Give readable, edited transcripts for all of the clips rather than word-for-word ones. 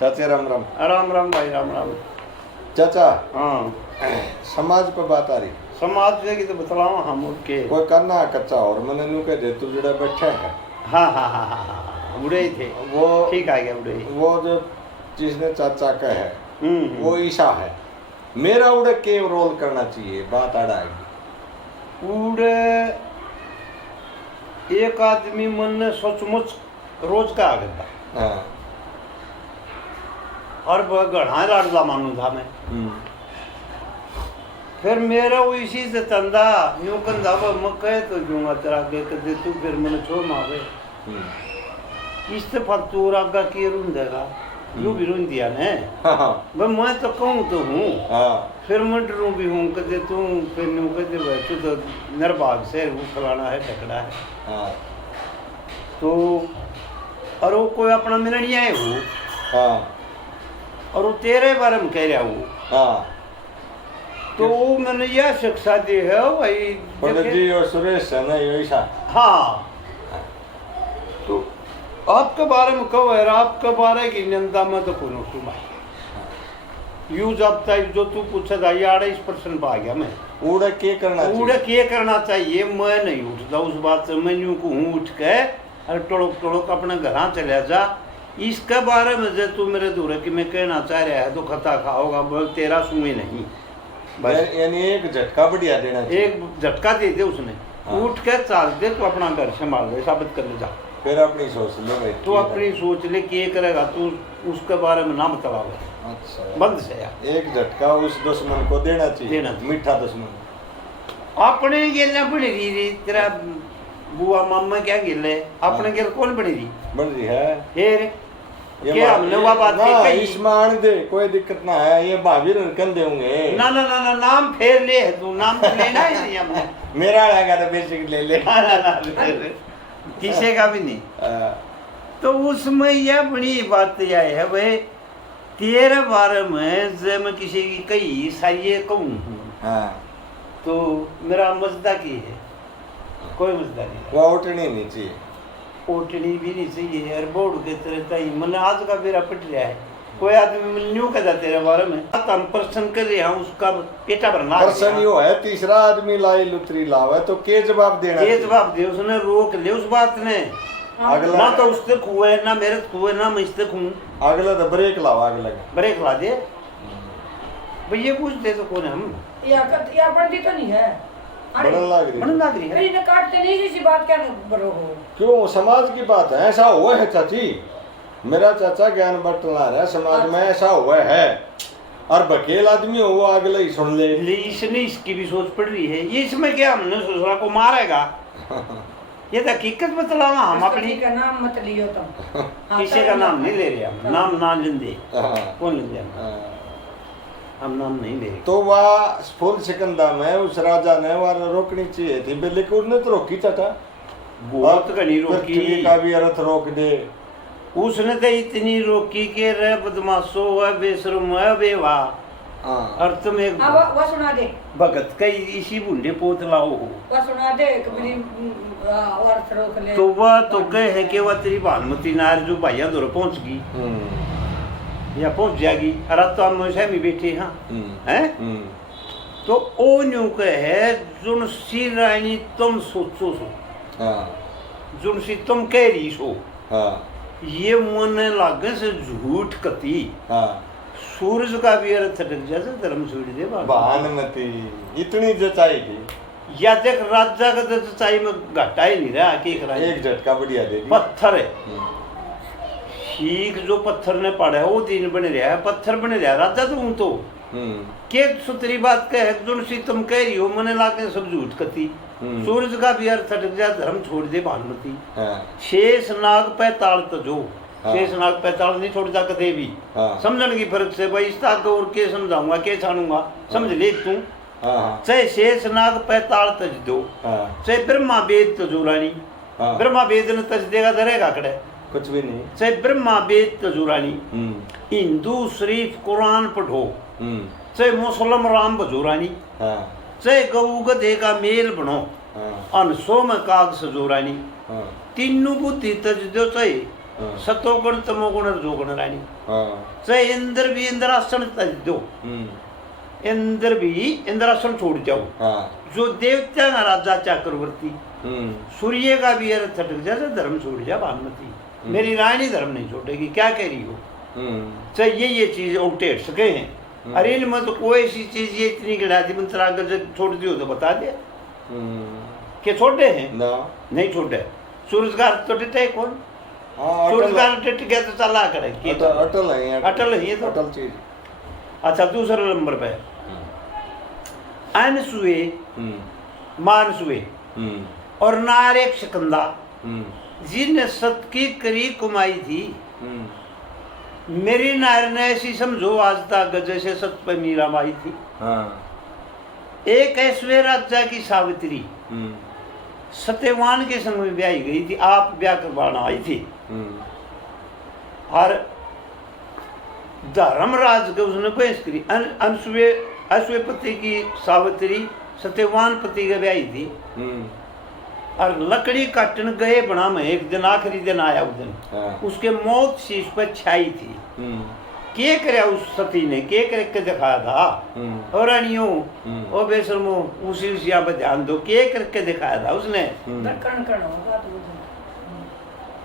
चाचा राम राम। राम राम भाई, राम राम। चाचा हाँ, समाज पर बात आ रही। समाज से की तो बतलाओ हम उठ के। कोई करना है कच्चा और मैंने नू कह दे तू जड़ा बैठा है। हाँ हाँ हाँ हाँ हाँ, बुढ़े ही थे वो ठीक आ गया बुढ़े ही। वो जो जिसने चाचा का है वो हम्म। ईशा है। मेरा उड़े के रोल करना चाहिए बात आड़ा आएगी। उड़े एक आदमी मन ने सचमुच रोज का आ गया हाँ। और गढ़ा लाडला मानू था मैं। फिर मेरा वो इसी से तंदा यूं कंधा मैं कहे तो जूंगा तेरा के दे तू फिर मैंने छोड़ मारे इससे फतूर आगा की रुन देगा यू भी रुन दिया ने। भाई मैं तो कहूँ तो हूँ फिर मैं डरूँ भी हूँ कहते तू फिर न्यू कहते भाई तू तो नरबाग से वो फलाना है टकड़ा है तो और वो कोई अपना मिलनिया है वो और वो तेरे बारे में कह रहा वो तो वो मैंने यह शिक्षा दी है भाई पंडित जी और सुरेश है ना ये ईशा। हाँ तो आपके बारे में कहो यार आपके बारे की निंदा में तो कौन सुन भाई यूज अब तक जो तू पूछा था ये 28% आ गया मैं उड़े के करना चाहिए। उड़े के करना चाहिए मैं नहीं उठता उस बात से मैं यूं कहूँ उठ के अरे टोड़क टोड़क अपने घर चले जा इसके बारे में जो तू मेरे दूर है कि मैं कहना चाह रहा है तो खता खाओगा बोल तेरा सुई नहीं बस यानी एक झटका बढ़िया देना चाहिए। एक झटका दे दे उसने उठ के चाल दे तो अपना घर संभाल दे साबित कर ले जा फिर अपनी सोच ले भाई तू अपनी सोच ले कि करेगा तू उसके बारे में ना बतलाओ। अच्छा बंद से यार एक झटका उस दुश्मन को देना चाहिए मीठा दुश्मन अपने गेला बड़ी रही तेरा बुआ मामा क्या गिले अपने गेल कौन बड़ी रही बन रही है फिर क्या हमने वो बात कही ईस्मान दे कोई दिक्कत ना है ये भाभी रकन देंगे ना ना ना ना नाम फेर ले तू नाम तो लेना ही नहीं हमने मेरा लगा तो बेसिक ले ले किसी का भी नहीं तो उसमें यह बड़ी बात यह है भाई तेरे बारे में जब मैं किसी की कही साइए कहूँ तो मेरा मजदा की है कोई मजदा नहीं वो उठनी नहीं चाहिए ओटनी भी नहीं चाहिए यार बोर्ड के तरह ताई मन आज का मेरा पिट रहा है कोई आदमी मिल न्यू कहता तेरे बारे में हम प्रश्न कर रहे हैं उसका पेटा भरना प्रश्न यो है तीसरा आदमी लाई लुतरी लावे तो के जवाब देना के जवाब दे उसने रोक ले उस बात ने अगला ना तो उससे खुए ना मेरे खुए ना मैं इससे खू अगला तो ब्रेक लाओ अगला ब्रेक ला दे भाई ये पूछ दे तो कौन है हम या बनती तो नहीं है बनन लाग रही है इन्हें काटते नहीं इसी बात क्या बरो हो क्यों समाज की बात है ऐसा हुआ है चाची मेरा चाचा ज्ञान बटला रहा है समाज में ऐसा हुआ है और बकेल आदमी हो अगला ही सुन ले इसने इसकी भी सोच पड़ रही है ये इसमें क्या हमने ससुरा को मारेगा ये तो हकीकत बतलावा हम अपनी का नाम मत लियो तुम किसी का नाम नहीं ले रहे हम नाम ना लेंदे कौन लेंदे हम नाम नहीं ले रहे तो वह फुल सिकंदा में उस राजा ने वह रोकनी चाहिए थी लेकिन उसने तो रोकी चाचा बहुत घनी रोकी का भी अर्थ रोक दे उसने तो इतनी रोकी के रे बदमाशो है बेशरम है बेवा अर्थ में वो सुना दे भगत कई इसी बूढ़े पोत लाओ हो वो सुना दे कभी अर्थ रोक ले तो वह तो कहे है कि वह तेरी भानुमती नार जो भाइया दूर पहुंच गई या पहुंच जाएगी अरे तो हम वैसे भी बैठे हाँ हैं तो ओ न्यू कहे जुन सी रानी तुम सोचो सो जुन सी तुम कह रही सो ये मन लागे से झूठ कती सूरज का भी अर्थ टक जैसे धर्म सूर्य दे भानुमती इतनी जचाएगी या देख राजा का तो सच्चाई में घाटा ही नहीं रहा कि एक झटका बढ़िया दे पत्थर है ठीक जो पत्थर ने पड़ा है वो दिन बने रहा है पत्थर बने रहा राजा तो हूँ तो के सुतरी बात कह जुन सी तुम कह रही हो मने लाके सब झूठ कती सूरज का भी अर्थ अटक जा धर्म छोड़ दे भानुमती शेष नाग पैताल तजो शेष नाग पैताल नहीं छोड़ जा कदे भी समझने की फर्क से भाई इस ताक और के समझाऊंगा के छानूंगा समझ ले तू चाहे शेष नाग पैताल तज दो चाहे ब्रह्मा वेद तजो रानी ब्रह्मा वेद ने तज देगा धरेगा कड़े कुछ भी नहीं चाहे ब्रह्मा वेद तजुरानी हिंदू शरीफ कुरान पढ़ो चाहे मुसलम राम बजोरानी चाहे गऊ गधे का मेल बनो अनसो में काग सजोरानी तीनों बुद्धि तज दो चाहे हाँ। सतोगुण तमोगुण रजोगुण रानी हाँ चाहे इंद्र भी इंद्रासन तज दो इंद्र भी इंद्रासन छोड़ जाओ हाँ जो देवता का राजा चक्रवर्ती सूर्य का भी अर्थ ठटक जाए धर्म छोड़ जा भानुमती मेरी रानी धर्म नहीं छोड़ेगी क्या कह रही हो चाहे ये चीज उल्टे सके हैं अरे इनमें तो कोई ऐसी चीज ये इतनी गिरा दी मंत्र अगर छोड़ दियो तो बता दिया कि छोड़े हैं ना नहीं छोड़े सूरज का अर्थ तो टिटे कौन हाँ सूरज का अटल अर्थ टिट गया तो चला करे कि अटल अटल है अटल है ये तो अटल चीज अच्छा दूसरे नंबर पे अनसुए मानसुए और नारेक शकंदा जिन सत की करी कमाई थी मेरी नार ने ऐसी समझो आज तक जैसे सत पे मीरा माई थी हाँ एक ऐश्वर्य राजा की सावित्री सत्यवान के संग में ब्याही गई थी आप ब्याह करवाना आई थी और धर्मराज के उसने बहस करी अनसुए पति की सावित्री सत्यवान पति के ब्याही थी और लकड़ी काटन गए बना में एक दिन आखिरी दिन आया उस दिन हाँ। उसके मौत शीश पर छाई थी के करे उस सती ने के करके दिखाया था और रानियों और बेशर्मो उसी यहाँ पर ध्यान दो के करके दिखाया था उसने दक्कन कण होगा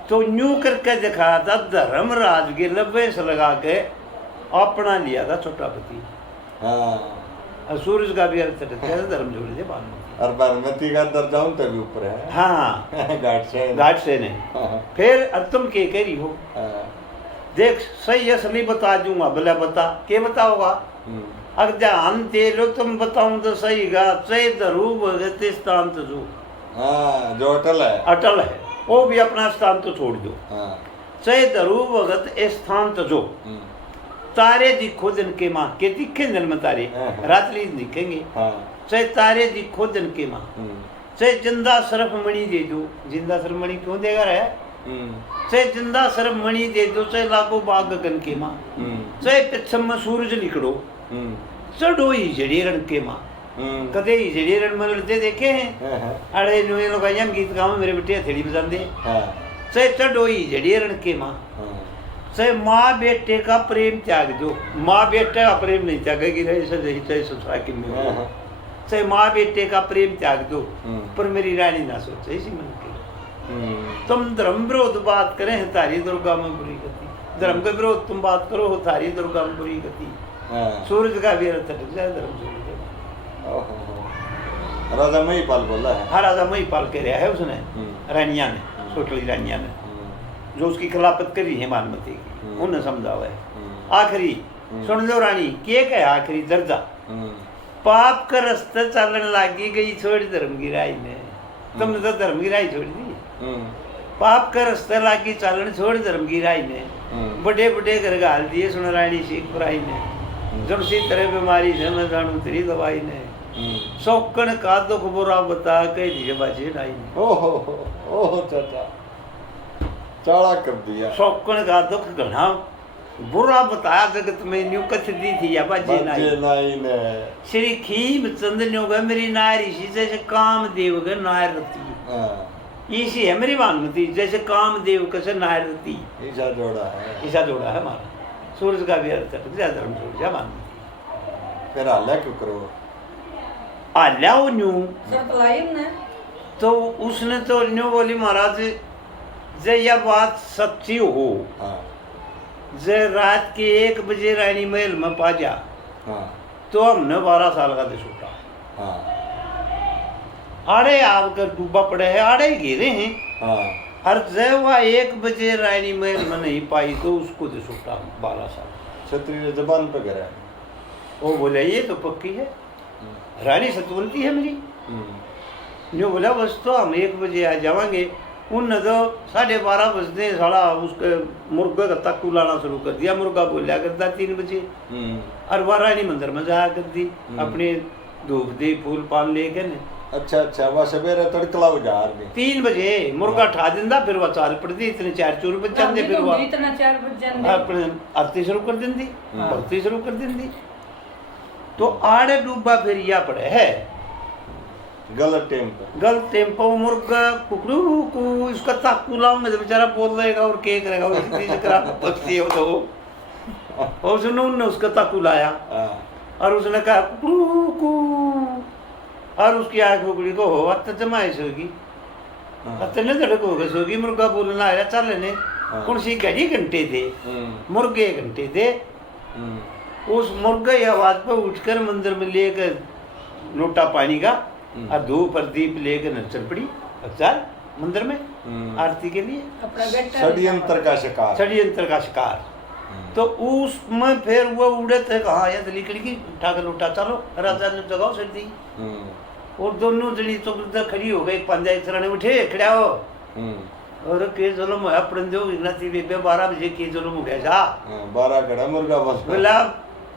तो न्यू करके दिखाया था धर्मराज के लब्बे से लगा के अपना लिया था छोटा पति हाँ और सूरज का भी अर्थ धर्म जोड़ दे भानुमती और बागमती का दर्जा उन तभी ऊपर है हाँ घाट से नहीं फिर अब तुम के कह रही हो देख सही असली बता दूंगा भले बता के बताओगा अगर ध्यान दे लो तुम बताऊं तो सही गा चय धरू भगत स्थान तो जो हाँ जो अटल है वो भी अपना स्थान तो छोड़ दो हाँ चय धरू भगत स्थान तो जो तारे दिखो दिन के माँ के दिखे दिन में तारे रात्रि दिखेंगे चाहे तारे दिखो दिन के माँ चाहे जिंदा सरफ मणि दे दो जिंदा सरफ मणि क्यों देगा रहा चाहे जिंदा सरफ मणि दे दो चाहे लाखों बाग गगन के माँ चाहे पश्चिम में सूरज निकलो चढ़ो ही जड़ी रण के माँ कदे ही जड़ी रण में लड़ते देखे हैं अरे नुए लोग हम गीत गाँव मेरे बेटे हथेली बजाते चाहे चढ़ो ही जड़ी रण के माँ चाहे माँ बेटे का प्रेम त्याग दो माँ बेटे का प्रेम नहीं त्यागेगी चाहे ससुरा की में चाहे माँ बेटे का प्रेम त्याग दो पर मेरी रानी ना सोचे इसी मन के तुम धर्म विरोध बात करें तारी दुर्गा में बुरी गति धर्म के विरोध तुम बात करो हो तारी दुर्गा में बुरी गति सूरज का भी अर्थ अटक जाए धर्म सूरज राजा महिपाल बोला है हाँ राजा महिपाल कह रहा है उसने रानिया ने सोटली रानिया ने जो उसकी खिलाफत करी है भानुमती की उन्हें समझावा है आखिरी सुन लो रानी के कहा आखिरी दर्जा पाप का रास्ता चलन लागी गई छोड़ धर्म की राय ने तुमने तो धर्म की राय छोड़ दी पाप का रास्ता लागी चलन छोड़ धर्म की राय ने बड़े बड़े घर गाल दिए सुन रानी शेख बुराई ने जब सी तरह बीमारी से मैं जानू तेरी दवाई ने शौकन का दुख बुरा बता के दिए बाजी नाई ने ओहो चाचा चाड़ा कर दिया शौकन का दुख घना बुरा बताया जगत में न्यू कथ दी थी या बाजी नाई ने श्री खीम चंद न्योगा मेरी नारी सी जैसे काम देव के नार रती इसी है मेरी भानुमती जैसे काम देव कैसे नार रती ईसा जोड़ा है हमारा सूरज का भी अर्थ है धर्म छोड़ जा भानुमती फिर हाल्या क्यों करो हाल्या वो न्यू सतलाई ने तो उसने तो न्यू बोली महाराज जे यह बात सच्ची हो जे रात के 1 बजे रानी महल में पा जा तो हमने 12 साल का दे छूटा आड़े आकर डूबा पड़े है आड़े घेरे हैं और जब वह 1 बजे रानी महल में नहीं पाई तो उसको दे छूटा 12 साल क्षत्रिय जबान पे गिरा वो बोले ये तो पक्की है रानी सतवंती है मेरी जो बोला बस तो हम 1 बजे आ जाएंगे उन तो 12:30 बजते साला उसके मुर्गे का तक्कू लाना शुरू कर दिया मुर्गा बोलिया करता 3 बजे और वह रानी मंदिर में जाया करती अपने धूप दे फूल पान लेके ने अच्छा वह सवेरे तड़कला उजार में 3 बजे मुर्गा ठा दिंदा फिर वह चाल पड़ती इतने 4 बज जाते फिर वह इतना 4 बज जाते अपने आरती शुरू कर दिंदी भक्ति शुरू कर दिंदी तो आड़े डूबा फिर या पड़े है गलत टाइम पर गलत टेम्पो मुर्गा कुकड़ू को इसका ताकू लाऊं मैं तो बेचारा बोल रहेगा और क्या करेगा वो इतनी से खराब पक्षी है तो और उसने उनने उसका ताकू लाया और उसने कहा कुकड़ू को और उसकी आँख कुकड़ी को हो अत जमाइश होगी अतने धड़क हो गई सोगी मुर्गा बोलना आया चल ने कौन सी घड़ी घंटे थे मुर्गे घंटे थे उस मुर्गे आवाज पर उठकर मंदिर में लेकर लोटा पानी का और धूप और दीप लेकर न चल पड़ी अचार मंदिर में आरती के लिए अपना बेटा षड्यंत्र का शिकार षड्यंत्र का शिकार तो उसमें फिर वो उड़े थे कहा या दली की उठाकर लोटा चलो राजा ने जगाओ सर दी और दोनों जनी तो खड़ी हो गई पंचायत सराने उठे खड़ा हो और के जुलम है अपन जो इगनाती बेबे 12 बजे के जुलम हो गया जा 12 घड़ा मुर्गा बस बोला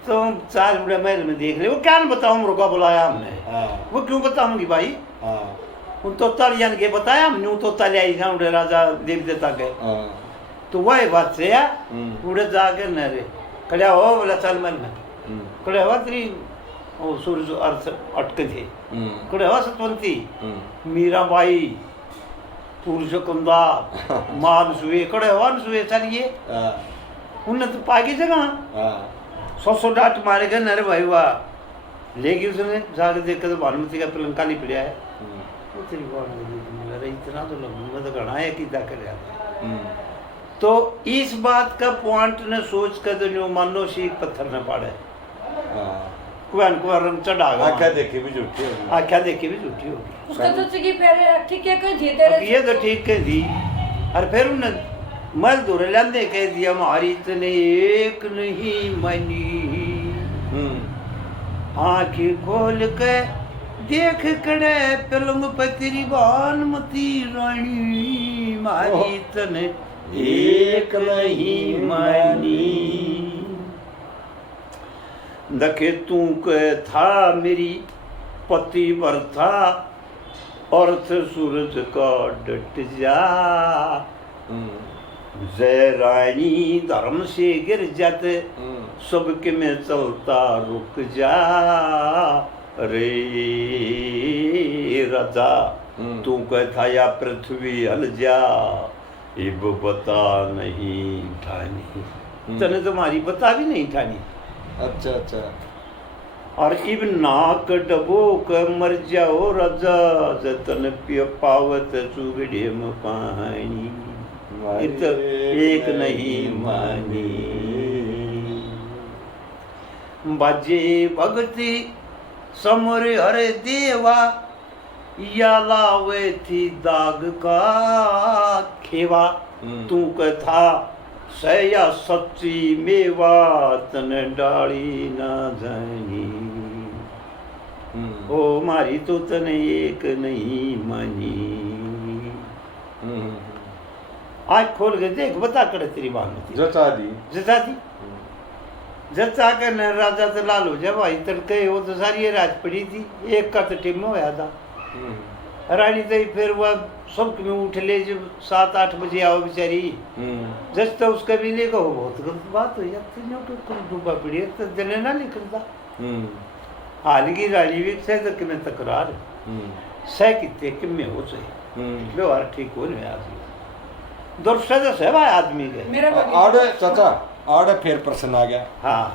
तुम 4 बड़े महल में देख ले वो क्या न बताऊं मुर्गा बुलाया हमने वो क्यों बताऊंगी भाई उन तो तालियान के बताया हमने तो ताले आई था उड़े राजा देव देवता के तो वही बात से या उड़े जाके न रे खड़ा हो बोला चल मन में खड़ा हुआ तेरी ओ सूरज अर्थ अटके थे खड़े हो सतवंती मीराबाई पुरुषकुंदा मान सुए खड़े हो सुए चलिए उन्हें तो पागी जगह 100 डांट मारे गए नरे भाई वाह लेकिन उसने जाकर देखकर तो भानुमती का पलंका नहीं पड़ा है वो तेरी बात इतना तो मैं तो घना है कि कर तो इस बात का पॉइंट ने सोच कर जो मानो सी पत्थर न पाड़े कुआन रंग चढ़ा गया आँखें देखी भी झूठी होगी आँखें देखी भी झूठी होगी उसका तो चीज़ पहले ठीक है कहीं जीते रहे ये तो ठीक कह दी और फिर उन्हें मल दूर लेंदे कह दिया हमारी इतने एक नहीं मनी आँखें खोल के देख कड़े पलंग पतरी भानुमती रानी मारी इतने एक नहीं मनी दखे तू के था मेरी पति वर था अर्थ सूरज का डट जा जय रानी धर्म से गिर जाते सबके में चलता रुक जा रे राजा तू कहता या पृथ्वी हल जा इब बता नहीं ठानी तने तुम्हारी बता भी नहीं ठानी अच्छा अच्छा और इब नाक डबो के मर जाओ राजा जतन पिय पावत चुगड़े में पानी इत एक नहीं मानी बाजे भगती समर हरे देवा या लावे थी दाग का खेवा तू कथा सया सच्ची मेवा तन डाली ना जानी ओ मारी तो तन एक नहीं मानी आँख खोल के देख बता करे तेरी बात जचा दी जचा कर न राजा तो लाल हो जा भाई तड़के वो तो सारी रात पड़ी थी एक का तो टिम होया था रानी तो फिर वह सब में उठ ले जब 7-8 बजे आओ बेचारी जस तो उसका भी ले को बहुत गलत बात हो जाती है तो डूबा पड़ी तो जने ना निकलता हाल की रानी भी से तक में तकरार सह कितने कि में हो सही व्यवहार ठीक हो नहीं आदमी दुर्षद से भाई आदमी के आड़े चाचा आड़े फिर प्रश्न आ गया हाँ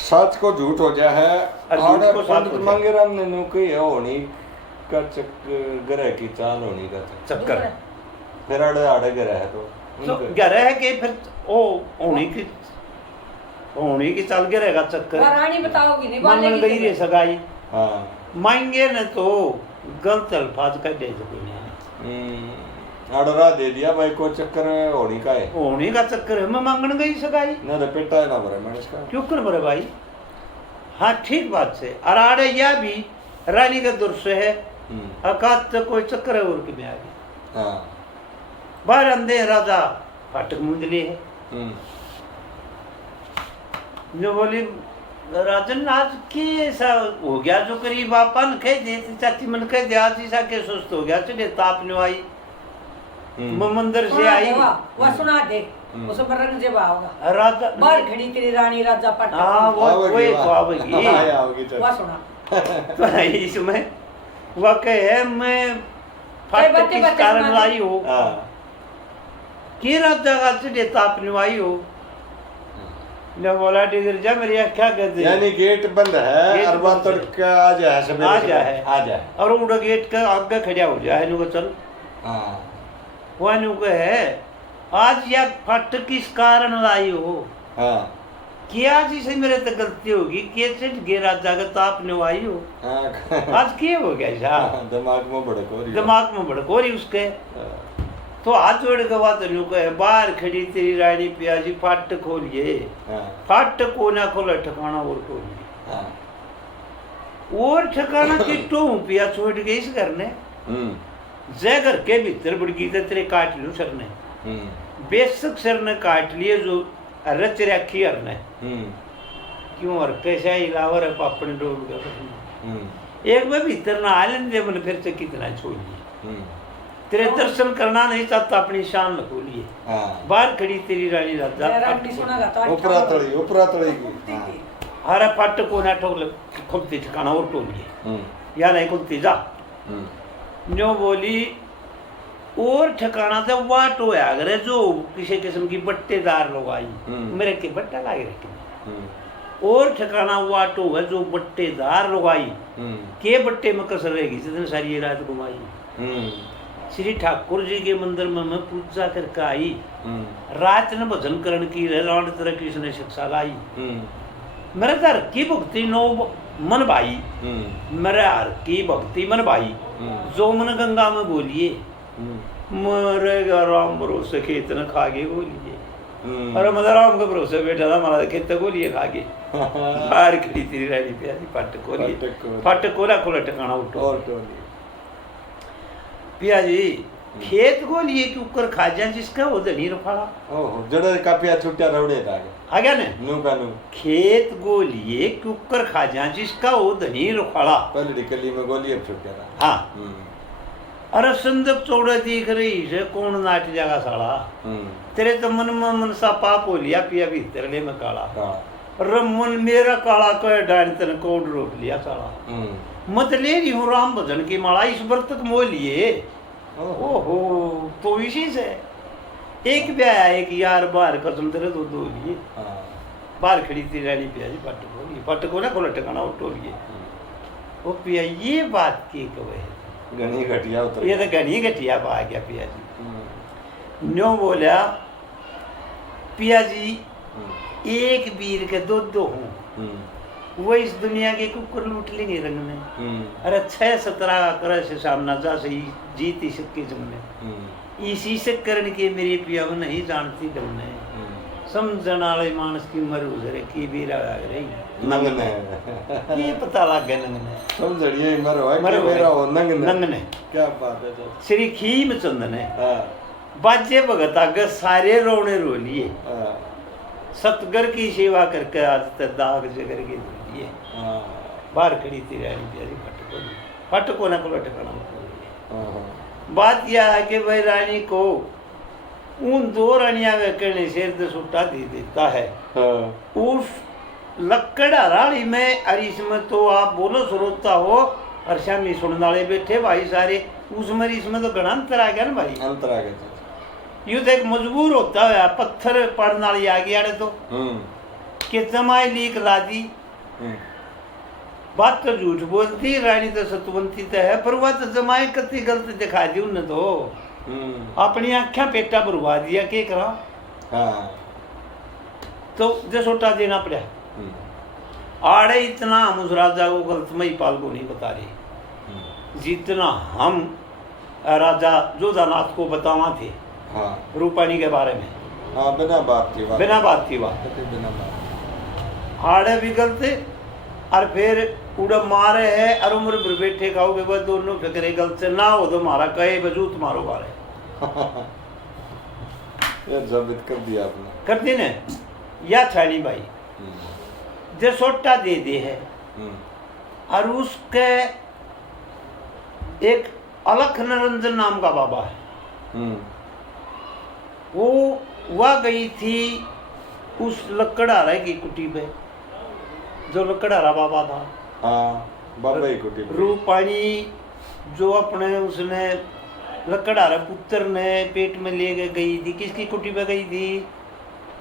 सच को झूठ हो जाए है आड़े को साथ पंडित मंगेराम ने नुकी होनी का ग्रह की चाल होनी का चक्कर फिर आड़े ग्रह है तो ग्रह है कि फिर ओ होनी की चाल के रहेगा चक्कर रानी बताओगी नहीं मांगन गई रे सगाई हाँ मांगे न तो गलत अल्फाज का दे सके आड़रा दे दिया भाई को चक्कर होनी का है होनी का चक्कर है मैं मांगन गई सगाई ना तो पेटा है ना भरे मैंने इसका क्यों कर भरे भाई हाँ ठीक बात से अराड़े यह भी रानी का दुर्ष है अकात कोई चक्कर है और में आ गई हाँ बाहर अंधे राजा फाटक मुंदली है जो बोली राजन आज के ऐसा हो गया जो करीब आपन कह दे चाची मन कह दे आज ऐसा के सुस्त हो गया चले ताप न आई मंदिर से आई वो सुना दे उस पर रंग जब आओगा राजा बाहर खड़ी तेरी रानी राजा पट हाँ वो तो आवेगी आओगी वो सुना तो इसमें वह कहे मैं फट बच्चे किस बच्चे कारण सुनाते। लाई हो हाँ कि रात जगह से देता अपनी आई हो ने बोला डिगर जा मेरी क्या कहते यानी गेट बंद है गेट और बंद बात है। तड़का आ जाए सवेरे आ सवेरे। जाए। आ जाए और उड़ा गेट का आगे खड़ा हो जाए नु चल हाँ वह नु कहे आज यह फट किस कारण लाई हो हाँ क्या जिसे मेरे तो गलती होगी कैसे गेरा जगत आपने आई हो हाँ आज क्या हो गया साहब दिमाग में भड़क हो रही है। दिमाग में भड़कोरी उसके हाँ, तो हाथ जोड़ के बात नु कहे बाहर खड़ी तेरी रानी पियाजी फट खोलिए हाँ, फट को ना खोला ठिकाना और खोलिए हाँ, और ठिकाना किट्टो पिया छोड़ के इस घर ने जय घर के भीतर बुड़गी ते तेरे काट लू सर ने बेशक सर ने काट लिए जो रच रखी हर ने क्यों और कैसा ही लावर है अपने डोल का एक बार भीतर ना आलन दे मन फिर से कितना छोड़िए तेरे दर्शन करना नहीं चाहता अपनी शान खोलिए हाँ, बाहर खड़ी तेरी रानी राजा रानी सुना गा तो ऊपरा तड़ी की हाँ, हरा पट को ना ठोक खुलती ठिकाना और टोलिए या नहीं खुलती जा न्यो बोली और ठिकाना तो वाट हो अगर जो किसी किस्म की बट्टेदार लोग आई मेरे के बट्टा लागे रखे और ठिकाना वाट हो जो बट्टेदार लोग आई के बट्टे में कसर रहेगी जितने सारी ये रात घुमाई श्री ठाकुर जी के मंदिर में मैं पूजा करके आई रात न भजन करण की रावण तरह कृष्ण ने शिक्षा लाई मेरे घर की भक्ति नो मन भाई मेरे हर की भक्ति मन भाई जो मन गंगा में बोलिए मरेगा राम भरोसे खेत न खागे बोलिए अरे मदर राम के भरोसे बैठा था हमारा खेत बोलिए खागे बाहर खड़ी तेरी रानी प्यारी पट खोलिए पट खोला खोला ठिकाना उठो और टोली पिया जी खेत को लिए कि ऊपर खा जाए जिसका वो धनी रफाड़ा ओहो जड़ा कापिया छुट्टिया रवड़े दागे आ गया ने नू का नू खेत को लिए कि ऊपर खा जाए जिसका वो धनी रफाड़ा पहले कली में गोली अब छुट्टिया रहा हाँ अरे संदक चौड़े दिख रही है कौन नाट जागा साला तेरे तो मन में मन सा पाप हो लिया पिया भी तेरे में काला हाँ अरे मन मेरा काला कह डांड तेने कोड रोक लिया साला मत ले रही हूँ राम भजन की माला इस व्रत तक मोह लिए ओहो तो इसी से एक ब्याह एक यार बाहर कसम तेरे दो लिए बाहर खड़ी थी रानी पिया जी पट को ना खोला ठिकाना उठो लिए वो पिया ये बात की कहे घनी घटिया उतर ये तो घनी घटिया पा गया पिया जी न्यो बोला पिया जी एक वीर के दो हूँ वो इस दुनिया के कुकुर लूट लेंगे रंग में अरे 6-17 कर से सामना जा सही जीत ही सकती जमने इसी से करण के मेरे पिया नहीं जानती जमने समझण वाले मानस की मर गुजरे की बीरा रही नंगने ये पता लग गया नंगने समझड़िए मर होए मर कि होए। मेरा हो नंगने नंगने क्या बात है तो श्री खीम चंद ने हाँ बाजे भगत आगे सारे रोने रो लिए हाँ सतगर की सेवा करके आज तक दाग जगर के लिए हाँ बाहर खड़ी थी रानी प्यारी फटको ना को लटकाना हाँ बात यह है कि भाई रानी को उन 2 रानियां वे कहने शेर से सुट्टा दे देता है हाँ उस लक्कड़ हराली में और इसमें तो आप बोलो श्रोता हो और शामी सुनने वाले बैठे भाई सारे उसमें इसमें तो घना अंतर आ गया ना भाई अंतर आ गया यूं तो एक मजबूर होता है पत्थर पड़ने वाली आ गया तो कि जमाई लीक ला दी बात तो झूठ बोलती रानी तो सतवंती तो है पर वह तो जमाई कति गलत दिखा दी उन्हें तो अपनी आँखें पेटा भरवा दिया के करा हाँ तो जो छोटा देना पड़ा आड़े इतना हम उस राजा को गलत मई पाल को नहीं बता रहे जितना हम राजा जोधानाथ को बतावा थे हाँ रूपाणी के बारे में हाँ बिना बात की बात बिना बात की बात बिना बात आड़े भी गलते और फिर उड़ा मारे है और उम्र भर बैठे खाओगे वह दोनों फिक्रे गलत से ना हो तो मारा कहे बजू तुम्हारो बारे यार जाबित कर दिया आपने कर दी ने या छानी भाई जो सोटा दे दे है और उसके एक अलख निरंजन नाम का बाबा है वो वह गई थी उस लकड़हारा की कुटी पे जो लकड़हारा बाबा था हाँ बाबा ही कुटी रूपाणी जो अपने उसने लकड़हारा पुत्र ने पेट में ले गई थी, किसकी कुटी पे गई थी?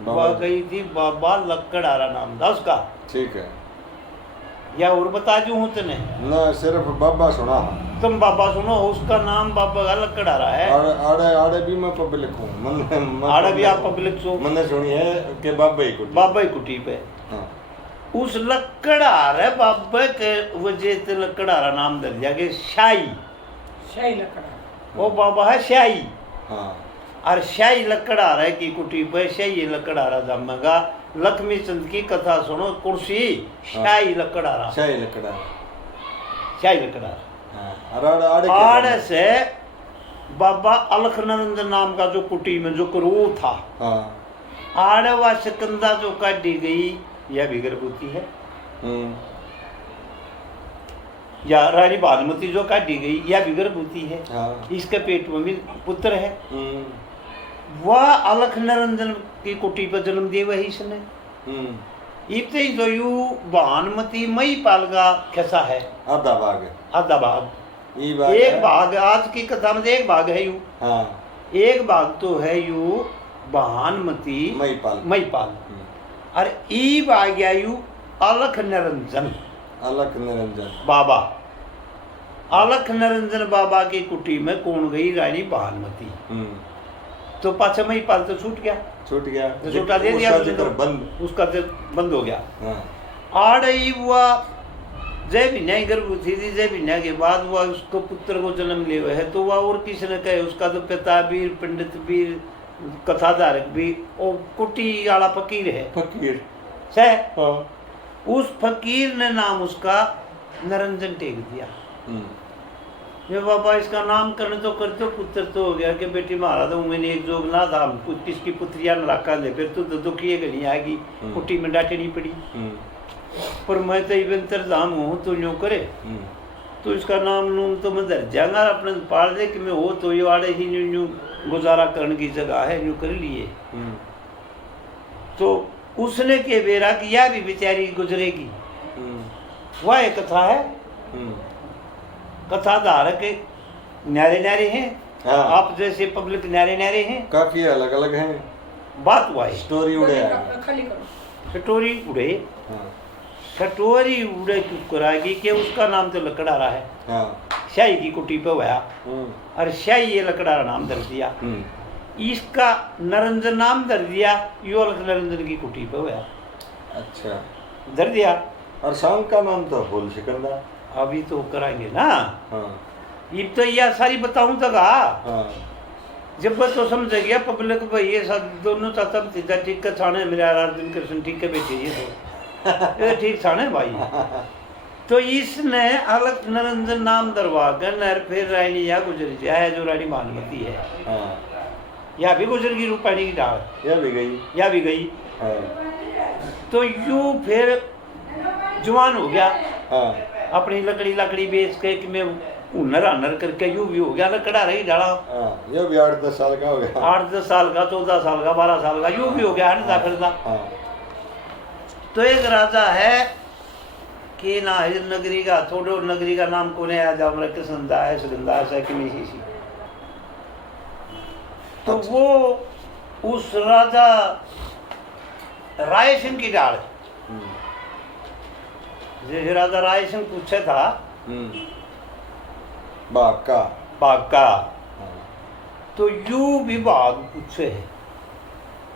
वह गई थी बाबा लकड़हारा नाम था उसका। ठीक है। या और बता दूं हूँ तने? ना सिर्फ बाबा सुना। तुम बाबा सुनो, उसका नाम बाबा का लकड़हारा है। आड़े आड़े भी मैं पब्लिक हूँ, मन आड़े भी आप पब्लिक सो। मैंने सुनी है कि बाबा ही कुटी। बाबा ही कुटी पे। हाँ। उस लकड़हारे बाबा के वजह से लकड़हारा नाम दर दिया कि शाही। शाही लकड़ा। वो बाबा है शाही। हाँ। और शाही लकड़हारे की कुटी पे शाही लकड़हारा जमेगा। लक्ष्मी चंद की कथा सुनो, कुर्सी शाही लकड़हारा। शाही लकड़ा। शाही लकड़हारा। हाँ। आड़े से बाबा अलखनंद नाम का जो कुटी में जो क्रूर था, हाँ। आड़े व शिकंदा जो काटी गई, यह भी गर्भवती है। या रानी भानुमती जो काटी गई, यह भी गर्भवती है। हाँ। इसके पेट में भी पुत्र है। वह अलख निरंजन की कुटी पर जन्म दिए वही इसने। इतने जो यू भानुमती मई पाल का कैसा है? आधा भाग। आधा भाग। एक भाग आज की कथा में एक भाग है यू। हाँ। एक भाग तो है यू भानुमती मईपाल। और ई भाग गया यू अलख निरंजन। अलख निरंजन बाबा। अलख निरंजन बाबा की कुटी में कौन गई? रानी भानुमती। तो पाछे मईपाल तो छूट गया। तो छूटा दे दिया उसका बंद हो गया। हाँ। आड़ई हुआ जय विन्या गर्भवती थी। जय विन्या के बाद वह उसको पुत्र को जन्म ले हुए है, तो वह और किसी ने कहे उसका तो पिता भी पंडित भी कथाधारक भी और कुटी वाला फकीर है। फकीर से हाँ। उस फकीर ने नाम उसका निरंजन टेक दिया। ये बाबा इसका नामकरण तो करते हो, पुत्र तो हो गया कि बेटी मारा तो मैंने एक जोग ना था, किसकी पुत्रिया न रखा दे, फिर तो दुखी है नहीं आएगी, कुटी में डांटनी पड़ी। पर मैं तो इवेंतर धाम हूँ तो यूँ करे तो इसका नाम नूम तो मैं धर जाऊंगा अपने पाल दे कि मैं हो तो ये आड़े ही यूँ गुजारा करने की जगह है, यूँ कर लिए। तो उसने के बेरा कि यह भी बेचारी गुजरेगी। वह एक कथा है। कथाधारक न्यारे न्यारे हैं। हाँ। आप जैसे पब्लिक न्यारे न्यारे हैं। काफी अलग अलग हैं। बात हुआ है स्टोरी उड़े खाली करो। कटोरी उड़े। हाँ। कटोरी उड़े चुप कराएगी कि उसका नाम तो लकड़हारा है। हाँ। शाही की कुटी पे हुआ और शाही ये लकड़हारा नाम धर दिया। इसका निरंजन नाम धर दिया, यो निरंजन की कुटी पे हुआ। अच्छा धर दिया। और शाम का नाम तो फूल शिकंदा। अभी तो कराएंगे ना। हाँ। ये तो यह सारी बताऊं तक हाँ। जब बस तो समझ गया पब्लिक भाई ये सब दोनों चाचा भतीजा ठीक का छाने मेरे अर्जुन कृष्ण ठीक के बेटे ये तो ये ठीक छाने भाई। तो इसने अलग निरंजन नाम दरवा कर नर फिर रानी या गुजर जाए है जो रानी भानुमती है। हाँ। या भी गुजर की रूपाणी की डाल या भी गई। या भी गई। हाँ। तो यूं फिर जवान हो गया। हाँ। अपनी लकड़ी बेच के कि मैं हुनर हनर करके यूं भी हो गया लकड़ा रही डाला। हाँ। ये भी 8-10 साल का हो गया। 8-10 साल का 14 साल का 12 साल का यूं भी हो गया हटता फिरता। हाँ। तो एक राजा है कि ना है नगरी का थोड़ो नगरी का नाम कौन है आज हमारा कृष्णदा है सुगंधा है कि नहीं सी। तो अच्छा। वो उस राजा राय सिंह की डाल जैसे राजा राय सिंह पूछे था बाघ का तो यू विभाग पूछे है।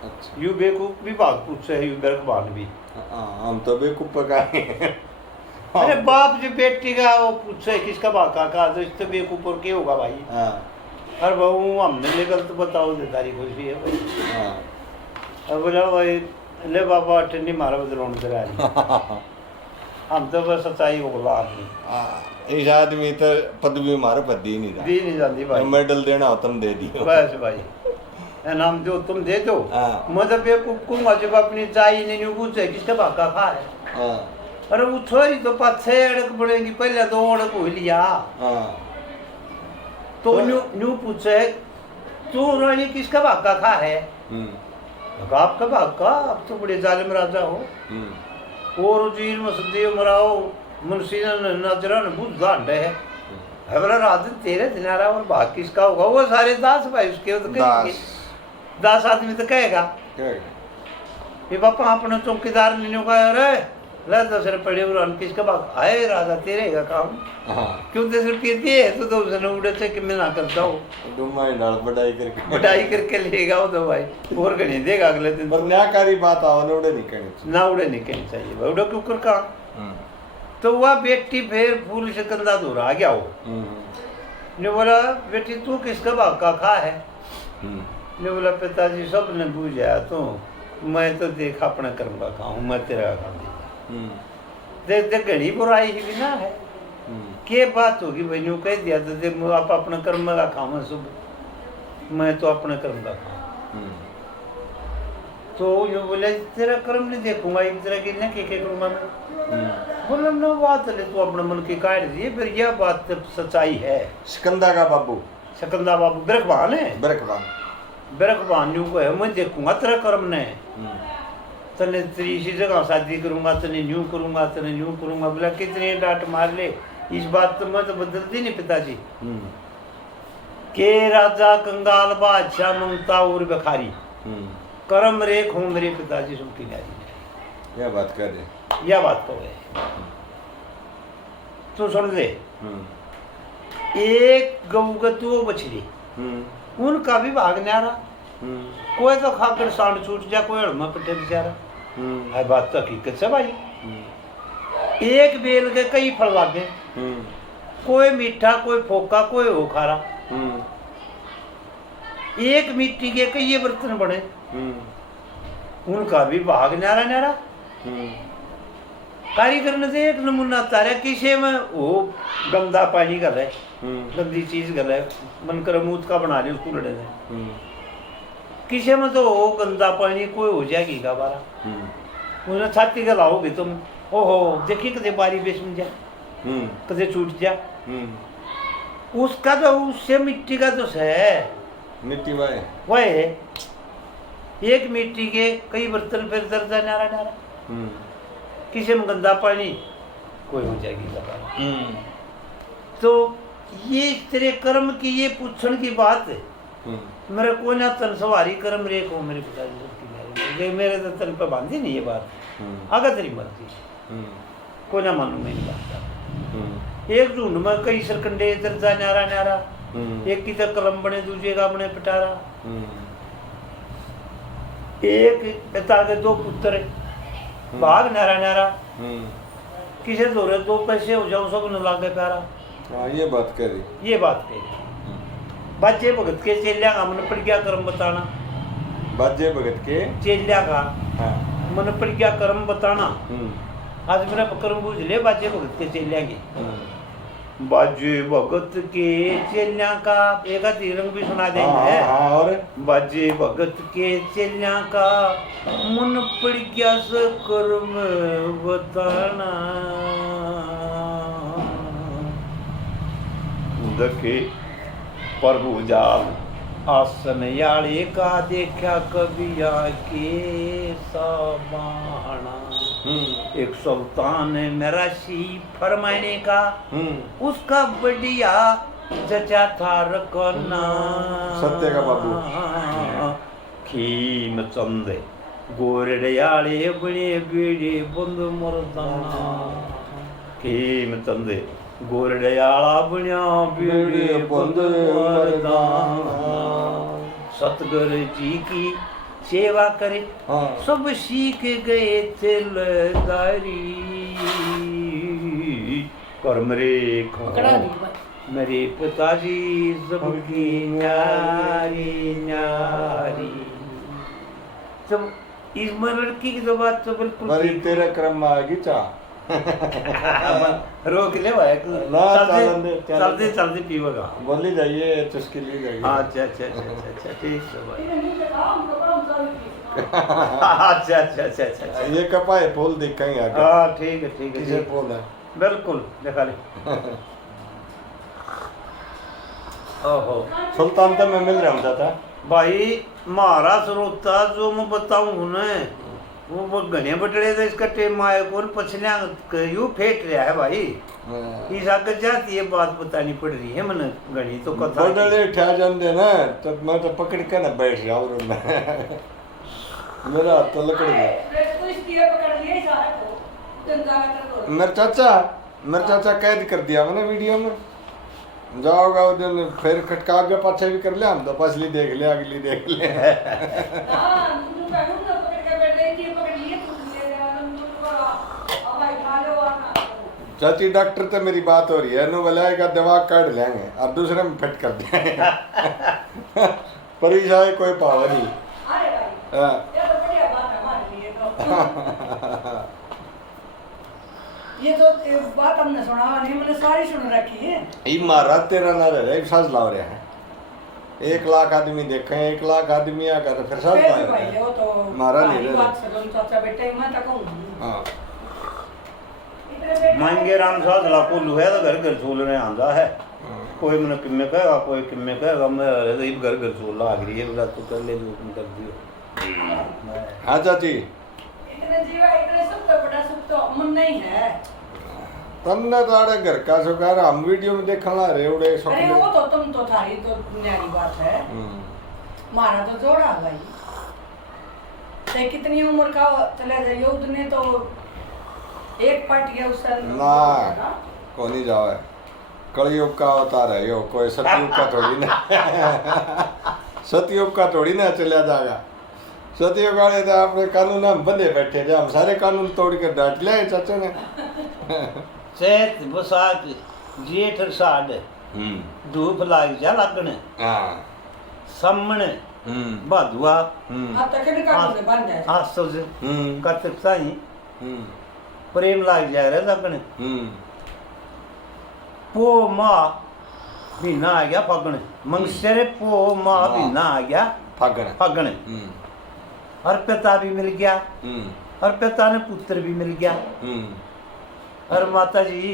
अच्छा। यू बेकूफ विभाग पूछे है। यू बेरकबान भी हम तो बेकूफ पकाए। अरे बाप जी बेटी का वो पूछे किसका बाका का तो इससे बेकूफ और क्या होगा भाई। हाँ। अरे बहू हमने ले गलत बताओ दे तारी खुशी है भाई। हाँ। अब बोला भाई ले बाबा ठंडी मारा बदलोन करा रही हम तो बस सच्चाई बोला आपने। इस आदमी तो पदवी मारे पदी नहीं दी नहीं जाती भाई। मेडल देना हो तुम दे दियो बस भाई नाम जो तुम दे दो। हाँ। मतलब बेकूफ कहूँगा जब अपनी चाय नहीं पूछे किसका बाका खा है। हाँ। अरे वो छोरी तो पाछे अड़क पड़ेगी पहले 2 अड़क हो लिया। हाँ। तो न्यू पूछे तू रानी किसका बाका खा है। आपका बाका आप तो बड़े जालिम राजा हो और जीर मसदी मराओ मुंशी नजरन बुझ गांडे है हमारा रात दिन तेरे दिनारा और भाग किसका होगा? वो सारे दास भाई उसके, वो तो कहेंगे दास आदमी तो कहेगा ये बापा अपने चौकीदार ने कहा अरे ले 10 रुपये और किसका भाग आए राजा तेरे का काम क्यों 10 रुपये दिए तो उसने उड़े से कि मैं ना करता हूँ बढ़ाई करके लेगा वो तो भाई और कहीं देगा अगले दिन। पर न्यायकारी बात आओ उड़े नहीं कहनी ना उड़े नहीं कहनी चाहिए भाई, उड़े क्यों कर काम। तो वह बेटी फिर फूल से कंधा दूर आ गया वो ने बोला बेटी तू किसका भाग का खा है? ने बोला पिताजी सब ने बूझा तो मैं तो देख अपना कर्म का खाऊं, मैं तेरा खाऊं। देख देख घड़ी बुराई ही भी ना है के बात होगी भाई यूँ कह दिया तो देख आप अपना कर्म का खाऊं सुबह, मैं तो अपने कर्म का खाऊं। तो यूँ बोले तेरा कर्म नहीं देखूंगा एक तरह की ना के करूँगा मैं। बोला ना बात ले तू अपने मन की काट दिए फिर यह बात तो सच्चाई है। सिकंदा का बाबू, सिकंदा बाबू बिरखवान है, बिरखवान यूँ को है मैं देखूंगा तेरा कर्म ने, तने तेरी इसी जगह शादी करूंगा, तने यूँ करूंगा, तने यूँ करूंगा। बोला कितने डांट मार ले इस बात तो मैं तो बदलती नहीं पिताजी। के राजा कंगाल बादशाह ममता और भिखारी कर्म रेख हूँ मेरे पिताजी सुनती नारी। यह बात कर रहे, यह बात कहो तो सुन दे। एक गऊ का दो बछड़ी उनका भी भाग न्यारा, कोई तो खाकर सांड छूट जा, कोई हड़मा पिटे बेचारा। है बात तो हकीकत से भाई। एक बेल के कई फल लागे, कोई मीठा कोई फोका कोई हो खारा। एक मिट्टी के कई बर्तन बने, उनका भी भाग न्यारा न्यारा। कारीगर ने से एक नमूना तारा किसे में वो गंदा पानी कर रहे, गंदी चीज कर रहे, मन कर मूत का बना रहे उसको लड़े रहे। किसे में तो वो गंदा पानी कोई हो जाएगी का बारा, उन्हें छाती का लाओगे तुम ओहो देखिए कदे बारी बेसम जा कदे छूट जा। उसका तो उससे मिट्टी का तो है मिट्टी वाए वह है। एक मिट्टी के कई बर्तन फिर दर्जा नारा नारा, किसी में गंदा पानी कोई हो जाएगी। तो ये तेरे कर्म की ये पूछने की बात है। मेरे को ना तन सवारी कर्म रेख हो मेरे पिताजी, मेरे तो तन पे बांधी नहीं ये बात। अगर तेरी मर्जी को ना मानू मेरी बात। एक झुंड में कई सरकंडे दर्जा नारा नारा, एक की तो कलम बने दूसरे का बने पिटारा। एक पिता के दो पुत्र भाग नारा नारा, किसे दौरे दो पैसे हो जाओ सब न लागे प्यारा। ये बात करी, ये बात कही। बच्चे भगत के चेलिया का मन पड़ गया कर्म बताना, बाजे भगत के चेलिया का हाँ। मन पड़ गया कर्म बताना। आज मेरा कर्म बूझ ले बाजे भगत के चेलिया की। बाजे भगत के चेलिया का एक रंग भी सुना देंगे। और बाजे भगत के चेलिया का मन पड़ गया स कर्म बताना। दखे प्रभु जाल आसन याले का देखा कभी आके समाना। एक सुल्तान मेरा सी फरमाने का, उसका बढ़िया जचा था रखना। सत्य का बाबू खीम चंद गोरड़ियाले बड़े बेड़े बंद मरदाना। खीम चंद गोरड़ियाला बनिया बेड़े बंद मरदाना। सतगुरु जी की सेवा करे सब सीख गए थे लदारी। कर्म रेखा मेरे पिताजी सबकी न्यारी न्यारी। जब इस लड़की की तो बात तो बिल्कुल तेरे क्रम में आएगी चा रोक ले भाई चलते चलते पीवेगा बोली जाइए चुस्की ली जाइए। अच्छा अच्छा अच्छा अच्छा ठीक है भाई। अच्छा अच्छा अच्छा अच्छा ये कपाए फूल दिखाएंगे आगे। हाँ ठीक है ठीक है किसे फूल है बिल्कुल दिखा ले। ओहो सुल्तान तो मैं मिल रहा हूँ था भाई महाराज रोता जो मैं बताऊँ उन्हें वो घने बटड़े तो इसका टेम आए कौन पछलिया यू फेट रहा है भाई इस आगे जाती है बात पता नहीं पड़ रही है मन घनी तो कथा बदले ठा जाते ना तो मैं तो पकड़ के ना बैठ जाऊँ मेरा हाथ तो लकड़ गया। तो इसलिए पकड़ लिया ही सारा को गंदा कर दो। मेरा चाचा कैद कर दिया मैंने वीडियो में। जाओगा उस दिन फिर खटका के पाछे भी कर लिया हम तो पसली देख ले अगली देख ले। हां तुम कहूं ना पकड़ के बैठ रही थी पकड़ लिए तुम ले तुम अब भाई खा लो आना। चाची डॉक्टर तो मेरी बात हो रही है नो बोलेगा दवा काट लेंगे अब दूसरे में फिट कर देंगे परेशान कोई पावर नहीं। अरे भाई हाँ। ये तो बढ़िया बात है हमारे लिए तो। ये तो बात हमने सुना नहीं मैंने सारी सुन रखी है। ये मारा तेरा ना रह रहा साज लाव रहे हैं 1 लाख आदमी देखे 1 लाख आदमी आकर तो फिर साज फिर लाव भी भाई रहे वो तो मारा नहीं रहे। बात से तुम चाचा बेटा मैं तक हूं। हाँ महंगे राम साथ लाखों लुहे तो घर घर सोल रहे आंदा है कोई मैंने किम्मे कहेगा कोई किम्मे कहेगा मैं घर घर सोल लाग रही है बोला तो कर ले जो तुम कर दियो। हाँ चाची इतने जीवा इतने सुख तो बड़ा सुख तो मन नहीं है। तमने तो आड़े घर का सुकार हम वीडियो में देखने ला रहे उड़े अरे सपने। वो तो तुम तो थारी तो न्यारी बात है मारा तो जोड़ा भाई ते कितनी उम्र का चले जाए युद्ध ने तो एक पार्टी है उससे ना को नहीं जावे कलयुग का अवतार है यो कोई सतयुग का थोड़ी ना सतयुग का थोड़ी ना चला जाएगा। सतयुग वाले तो अपने कानून हम बंधे बैठे थे हम सारे कानून तोड़ के डांट लिया चाचा ने। सेठ बसात जेठ साड धूप लाग जा लगने हाँ सामने भादुआ अब तक के कानून में बन जाए आसो से कतक साई प्रेम लाग जा रहा लगने पो माँ महीना आ गया फगण मंगसेरे पो माँ महीना आ गया फागण फगण और पिता भी मिल गया और पिता ने पुत्र भी मिल गया और माता जी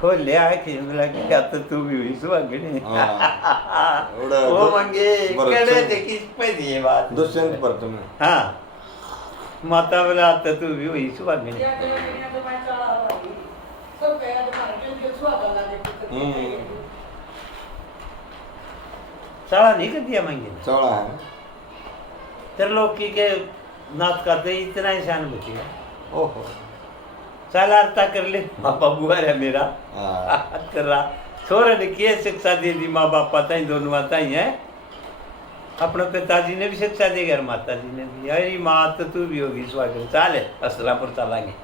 को ले आए थे बोला क्या तो तू भी हुई सुहागणी वो मंगे कड़े थे किस पे दिए बात दुष्यंत पर तुम्हें हाँ माता बोला तो तू भी हुई सुहागणी क्या करें तो मैं चला भाई सब कह तो मार के स्वाद वाला दे साला नहीं कर दिया मंगे चौड़ा है त्रिलोकी के नाथ करते इतना ही शान बचेगा ओहो साला अर्था कर ले माँ बाबू है मेरा तेरा छोरे ने किए शिक्षा दे दी माँ बाप पता ही दोनों आता ही है अपने पिताजी ने भी शिक्षा दी और माता जी ने भी अरे माँ तो तू भी होगी स्वागत चाले असला पर चलाएंगे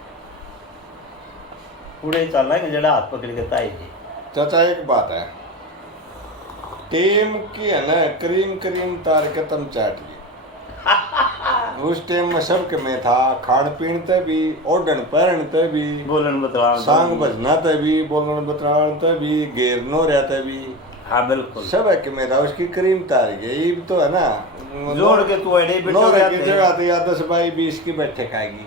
पूरे चलाएंगे जड़ा हाथ पकड़ के ताई जी चाचा एक बात है टेम की है ना क्रीम क्रीम तार के तम चाट ली उस टाइम में सबके में था खान पीन ते भी ओढ़न पहन ते भी बोलन बतलान सांग बजना ते भी बोलन बतलान ते भी घेर नो रहते भी हाँ बिल्कुल सब के में था उसकी क्रीम तार गई तो है ना जोड़ के तू अड़े नो की जगह तो या 10 बाई 20 की बैठे खाएगी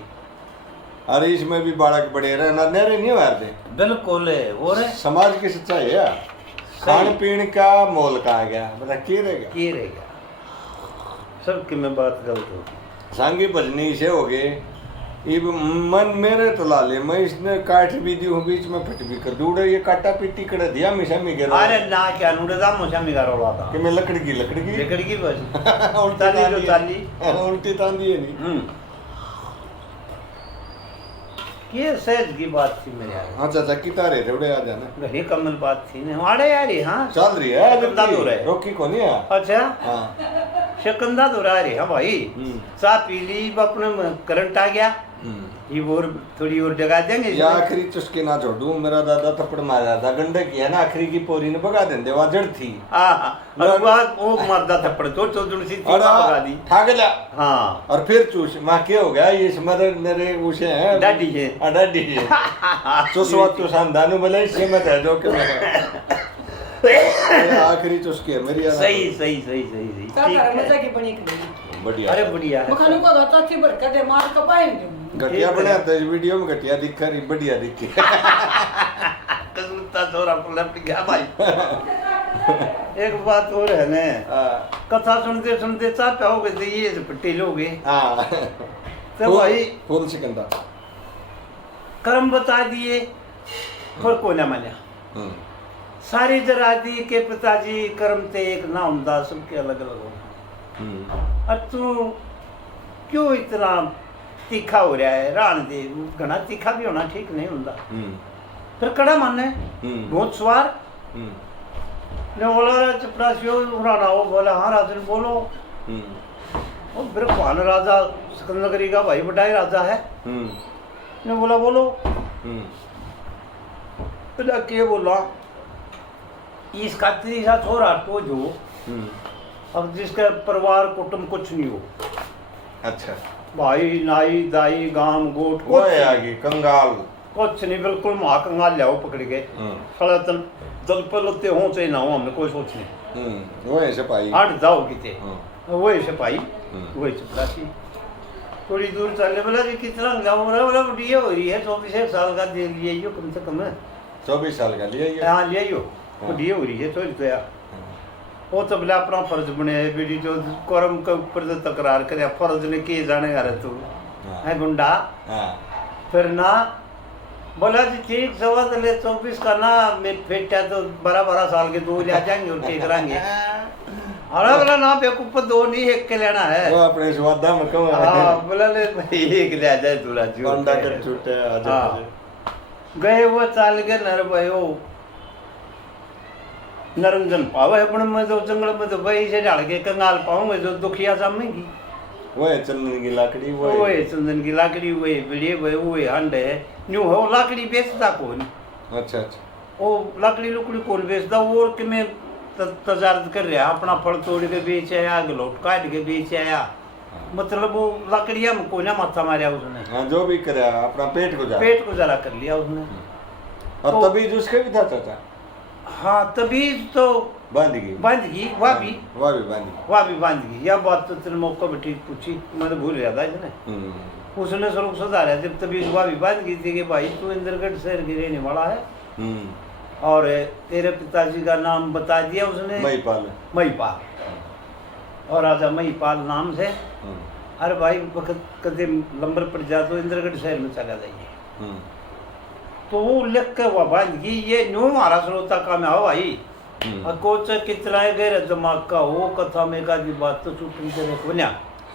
अरे इसमें भी बालक बड़े रहे ना नेरे नहीं मारते बिल्कुल वो रे समाज की सच्चाई है खान पीन का मोल कहा गया बता की रहेगा सबकी में बात गलत हो सांगी भजनी से हो गए इब मन मेरे तो ला ले मैं इसने काट भी दी हूँ बीच में फट भी कर दूड़े ये काटा पीटी कर दिया मिशा में गिरा अरे ना क्या नूडे दा मुझे मिगा रोला था कि मैं लकड़ी की बस उल्टी तांदी है नहीं ये सहज की बात थी मेरे यार हाँ चाचा किता रहे थे उड़े आ जाना घरी कमल बात थी ना अरे यार हाँ चल रही है शकंदा हो रहा है रोकी को नहीं है अच्छा हाँ शकंदा तो रहा रे हाँ भाई सा पीली अपने करंट आ गया ये और थोड़ी और जगा देंगे या आखिरी चुस्के ना छोड़ू मेरा दादा थप्पड़ मारा था गंडे की है ना आखिरी की पोरी ने भगा देंगे वहाँ जड़ थी वो मरदा थप्पड़ तो सी भगा दी ठाक जा हाँ और फिर चूस माँ क्या हो गया ये मेरे मेरे उसे हैं डाडी है डाडी है चुसवा चुसान दानू बोले इससे मैं कह दो कि आखिरी चुस्की है मेरी सही सारा मजा की बनी करेगी बढ़िया अरे बढ़िया मखानों को गाता अच्छी बरकत है मार कपाएंगे घटिया बनाते इस वीडियो में घटिया दिख रही बढ़िया दिखी कसुता थोड़ा पलट गया भाई एक बात और है ने कथा सुनते सुनते चाह पाओगे तो ये पट्टी लोगे तो भाई फुल सिकंदा कर्म बता दिए पर को ना माना। हम्म सारी जरादी के पिताजी कर्म ते एक नाम दा सबके अलग अलग हो। हम्म और तू क्यों इतना तीखा हो रहा है? रान दे, घना तीखा भी होना ठीक नहीं होता। फिर कड़ा माने बहुत सवार ने बोला चपरासियों उड़ाना हो। बोला हाँ राजन बोलो। वो फिर भान राजा सिकंदरी का भाई बटाई राजा है। ने बोला बोलो। तो के बोला इसका तीसरा छोरा को जो अब जिसका परिवार कुटुंब कुछ नहीं हो। अच्छा भाई नाई दाई गांव गोट वो है आगे कंगाल कुछ नहीं, बिल्कुल वहाँ कंगाल लियाओ पकड़ के खड़ा दल पर लगते हो चाहे ना हो, हमने कोई सोच नहीं। वो है सिपाही हट जाओ किते वो है सिपाही वो है चपरासी। थोड़ी दूर चलने बोला जी कितना गाँव बोला बुढ़िया हो रही है 24 साल का दे लिए यो कम से कम 24 साल का लिया ये हाँ लिया यो बुढ़िया हो रही है तो यार वो तो बोला अपना फर्ज बने बेटी जो कर्म के ऊपर जो तकरार करे फर्ज ने किए जाने का तू है गुंडा। फिर ना बोला जी ठीक सवा ले 24 का ना मैं बेटा तो 12 साल के 2 ले जाएंगे और क्या कराएंगे। अरे बोला ना बेवकूफ दो नहीं एक के लेना है वो अपने स्वादा में कम हाँ बोला ले भाई एक ले आ जाए दूरा गुंडा के छूटे आ जाए गए वो चाल के नर भाई वो नरंजन पाव है पण मैं तो जंगल में तो वही से डाल के कंगाल पाऊंगे जो दुखिया सामेगी। वो है चंदन की लकड़ी वो है चंदन की लकड़ी वो है बिड़िए वो है हंड है न्यू हो लकड़ी बेचता कौन। अच्छा अच्छा वो लकड़ी लुकड़ी कौन बेचता वो और कि मैं तजारत कर रहा अपना फल तोड़ के बेच आया गलोट काट के बेच आया मतलब वो लकड़िया में कोई ना माथा मारा उसने। हाँ जो भी करे अपना पेट को जरा कर लिया उसने। और तभी उसके भी था चाचा हाँ तभी तो बांध गई वह भी बांध गई वह भी बांध गई। यह बात तो तेरे मौका पर ठीक पूछी मैंने भूल गया था इसने। उसने सड़क सुधारा जब तभी वह भी बांध गई थी कि भाई तू इंद्रगढ़ शहर की रहने वाला है और तेरे पिताजी का नाम बता दिया उसने महिपाल और राजा महिपाल नाम से। अरे भाई वक्त कदे लंबर पड़ जा तो इंद्रगढ़ शहर में चला जाइए तो वो लिख के वह बांध गई। ये न्यू हमारा श्रोता का में हो भाई कोच कितना गैर दिमाग का हो कथा में का दी बात तो छूट नहीं बना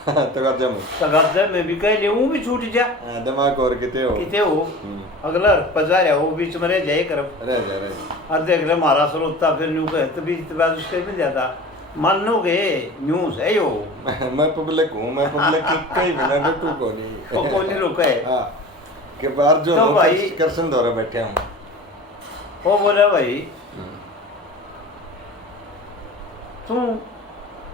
तगाजा में भी कह ले वो भी छूट जा दिमाग और किते हो अगला पजारे वो बीच में रह जाए कर रह और देख ले हमारा श्रोता फिर न्यू कहे तो बीच बाद उसके भी ज्यादा मानोगे न्यूज़ है यो मैं पब्लिक हूँ मैं पब्लिक की कई बिना रुकू को नहीं वो कौन नहीं रुके के बाहर जो तो भाई कृष्ण दौरा बैठे हूँ वो बोला भाई तू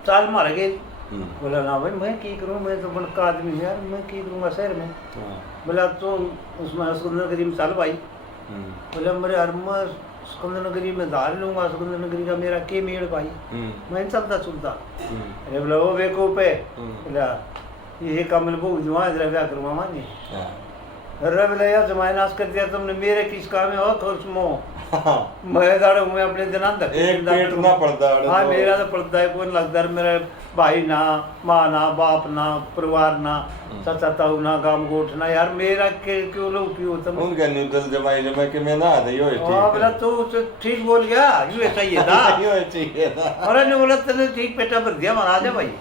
चाल मार गए। बोला ना भाई मैं की करूँ मैं तो बड़का आदमी यार मैं की करूँगा शहर में। बोला तू उसमें सुंदर गरीब चाल भाई। बोला मेरे यार मैं सुंदर नगरी में धार लूंगा सुंदर नगरी का मेरा के मेड़ भाई मैं चलता चलता। अरे बोला वो बेकूफ है बोला ये कमल भूख जुआ द्रव्या करूँगा मानी। अरे बोला यार जमाए नाश कर दिया तुमने मेरे किस काम में हो खुशमो मैं दाड़ू मैं अपने दिन एक पेट ना पड़ता हाँ मेरा तो पड़ता है कौन लगता है मेरा भाई ना माँ ना बाप ना परिवार ना चाचा ताऊ ना गांव गोठ ना यार मेरा क्यों लोग क्यों होता उनका न्यूट्रल जमाई के मैं ना आता यो बोला तो ठीक बोल गया यूँ चाहिए था यो चाहिए था। और ने बोला तेने ठीक पेटा भर दिया महाराज भाई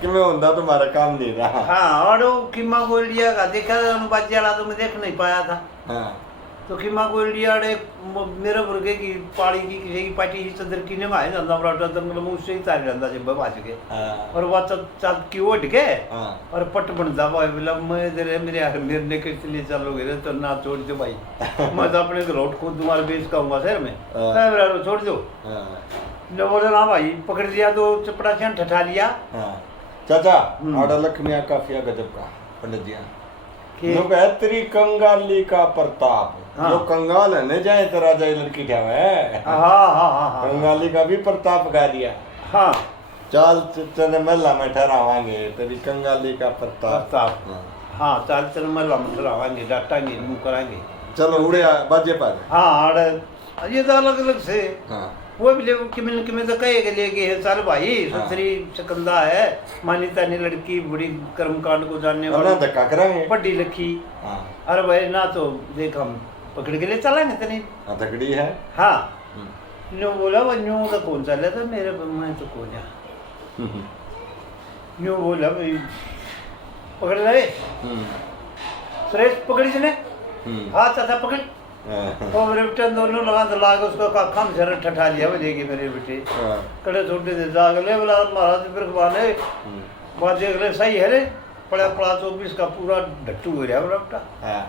कि मैं होता तुम्हारा काम नहीं रहा। हाँ और वो किमा बोल दिया का देखा बाजी वाला तो मैं देख नहीं पाया था। तो किमा गोल्डिया ने मेरे मुर्गे की पाड़ी की किसी की पार्टी ही चंद्र की ने मारे जाता बराटा दंगल में उससे ही तार जाता जब बाज के और वह चल की उठ के और पट बन जा भाई बोला मैं इधर मेरे यार मेरे के लिए चलोगे रे तो ना छोड़ दो भाई मैं तो अपने रोड खुद तुम्हारे बेच कहूँगा शहर में मेरा छोड़ दो न बोले ना भाई पकड़ दिया तो चपड़ा ठठा लिया। चाचा आड़ा लखमिया काफिया गजब का पंडित जी तेरी कंगाली का प्रताप जो कंगाल है न जाए तो राजा लड़की क्या है। कंगाली का भी प्रताप गा दिया। हाँ चाल चल महला में ठहरावांगे तेरी कंगाली का प्रताप। हाँ चाल चल महला में ठहरावांगे डांटांगे मुँह कराएंगे चलो उड़े बाजे पर। हाँ ये तो अलग अलग से वो भी ले कि मैं तो कहेगा लेके है चल भाई हाँ। ससुरी शकंदा है मान्यता ने लड़की बड़ी कर्मकांड को जानने अपना वाली धक्का करेंगे। बड़ी लखी। हाँ अरे भाई ना तो देख हम पकड़ के ले चलेंगे तो नहीं। हथकड़ी है। हाँ हम्म, न्यू बोला वो न्यू तो कौन चले तो मेरे मैं तो कौन है हम्म, न्यू बोला भाई पकड़ रहे हम्म, सुरेश पकड़ी जने हम्म, हाथ था पकड़ हाँ, और मेरे बेटे दोनों लगा तो लाग उसको कम से ठठा लिया वो लेके मेरे बेटे हाँ, कड़े छोटे से जाग ले बोला महाराज फिर बाले हम्म, बात देख ले सही है रे पड़ा पड़ा 24 का पूरा ढट्टू हो रहा बोला बेटा हाँ,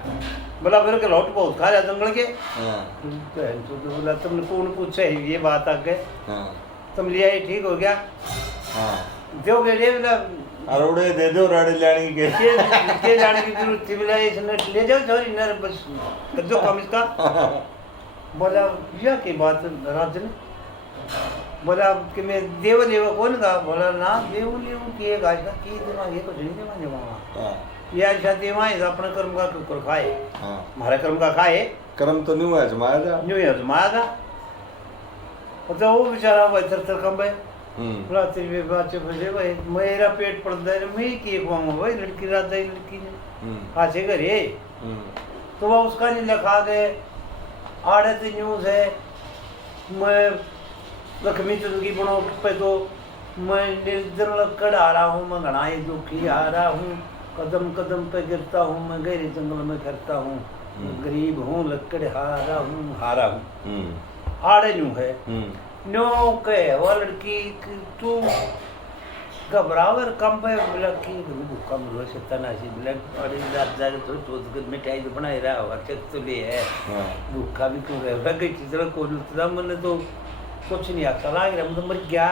बोला फिर के लौट बहुत खा रहा जंगल के हाँ, तो बोला तुमने कौन पूछे ये बात आके हाँ, तुम लिया ये ठीक हो गया हाँ। दोगे रे बोला अरोड़े दे दो राड़े लानी के। के जाने की जरूरत थी बोला इसने ले जाओ छोरी ना बस कर दो काम इसका बोला यह की बात राज ने बोला कि मैं देव लेव कौन का बोला ना देव लेव की एक आज का की दिमाग ये कुछ नहीं दिमाग जमा हाँ, ये अच्छा दिमाग अपने कर्म का कुकर खाए हाँ। हमारे कर्म का खाए कर्म तो नहीं हुआ जमाया जा। न्यू ईयर जमाया था तो वो बेचारा भाई थर कम भाई हम्म, रात्रि में बातें फंसे भाई मेरा पेट पड़ता है मैं की खुआऊंगा भाई लड़की रात आई लड़की ने हम्म, आचे करे हम्म, तो वह उसका नहीं लिखा गए आड़त न्यूज़ है मैं लक्ष्मी चंद की बनो पे तो मैं निर्जल लक्कड़ आ रहा हूँ मैं घनाई दुखी आ रहा हूँ कदम कदम पे गिरता हूँ मैं गहरे जंगल में करता हूँ गरीब हूँ लक्कड़ हारा हूँ हम्म, आड़े न्यू है हम्म, न्यू कहे वो लड़की कि तू घबरावर कम पे बोला कि भूखा मुझे से तनाशी बोला अरे रात जाके थोड़ी सोच कर मिठाई तो बना ही रहा होगा चेक तो ले है हाँ, भूखा भी क्यों रहे गई चीज को लुटता मैंने तो कुछ नहीं आता लाग रहा मतलब मर गया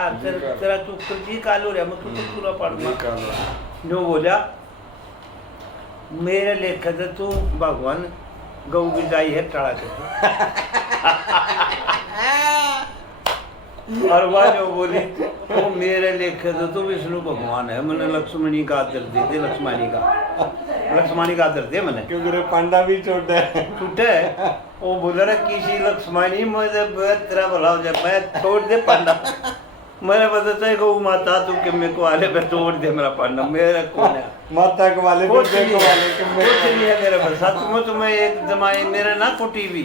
तेरा तू जी कालो रहा मैं तो पूरा पढ़ना निकालो। न्यू बोला मेरे लेखा तो तू भगवान गऊ की जाई है टाड़ा के और वह जो बोली वो मेरे लेखे तो विष्णु भगवान है मैंने लक्ष्मणी का आदर दे दे लक्ष्मणी का आदर दे मैंने क्योंकि रे पांडा भी छोटा है। टूटे वो बोल रहा किसी लक्ष्मणी मुझे तेरा भला हो जाए मैं तोड़ दे पांडा मैंने बताता है गौ माता तू कि मेरे को आले पे तोड़ दे मेरा पांडा मेरा कौन है माता के वाले कुछ बेटे नहीं के वाले है कुछ नहीं है मेरे पास सच में तुम्हें एक जमाए मेरे ना कुटी भी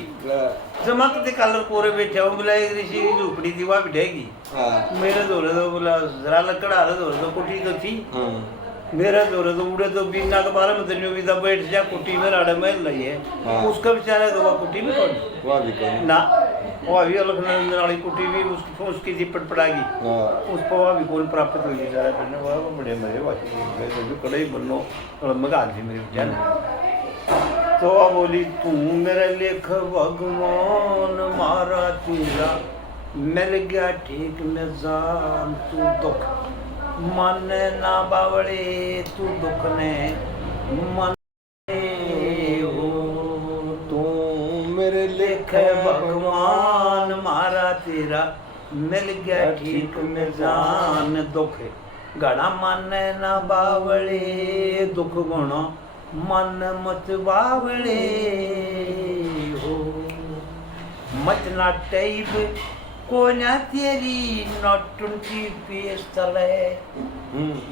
जमा के कलर पूरे बैठे हो बोला एक ऋषि की झोपड़ी थी वहाँ बिठेगी हाँ, मेरे दौरे तो बोला जरा लकड़ा दौरे तो कुटी तो थी हम्म, मेरा दौरे तो उड़े तो बिना के बारे में तो भी था बैठ जा कुटी में राड़े में लई है हाँ। उसका बेचारा तो वह कुटी में कौन वह भी कौन। ना वो अभी अलखनंदन वाली कुटी भी उसकी थी पटपटागी हाँ, उस पर वह भी कौन प्राप्त हुई सारा करने वह बड़े मरे वाचे जो कड़ाई बनो और मगा थी मेरी जान तो वह बोली तू मेरे लेख भगवान मारा तेरा मिल गया ठीक निजाम तू दुख मन ना बावड़े तू दुख ने मन हो तू मेरे लेख भगवान मारा तेरा मिल गया ठीक मिजान दुख घड़ा मन ना बावड़े दुख गुण मन मत बावड़े हो मत ना टैब को ना तेरी नटुंटी पेस्तल है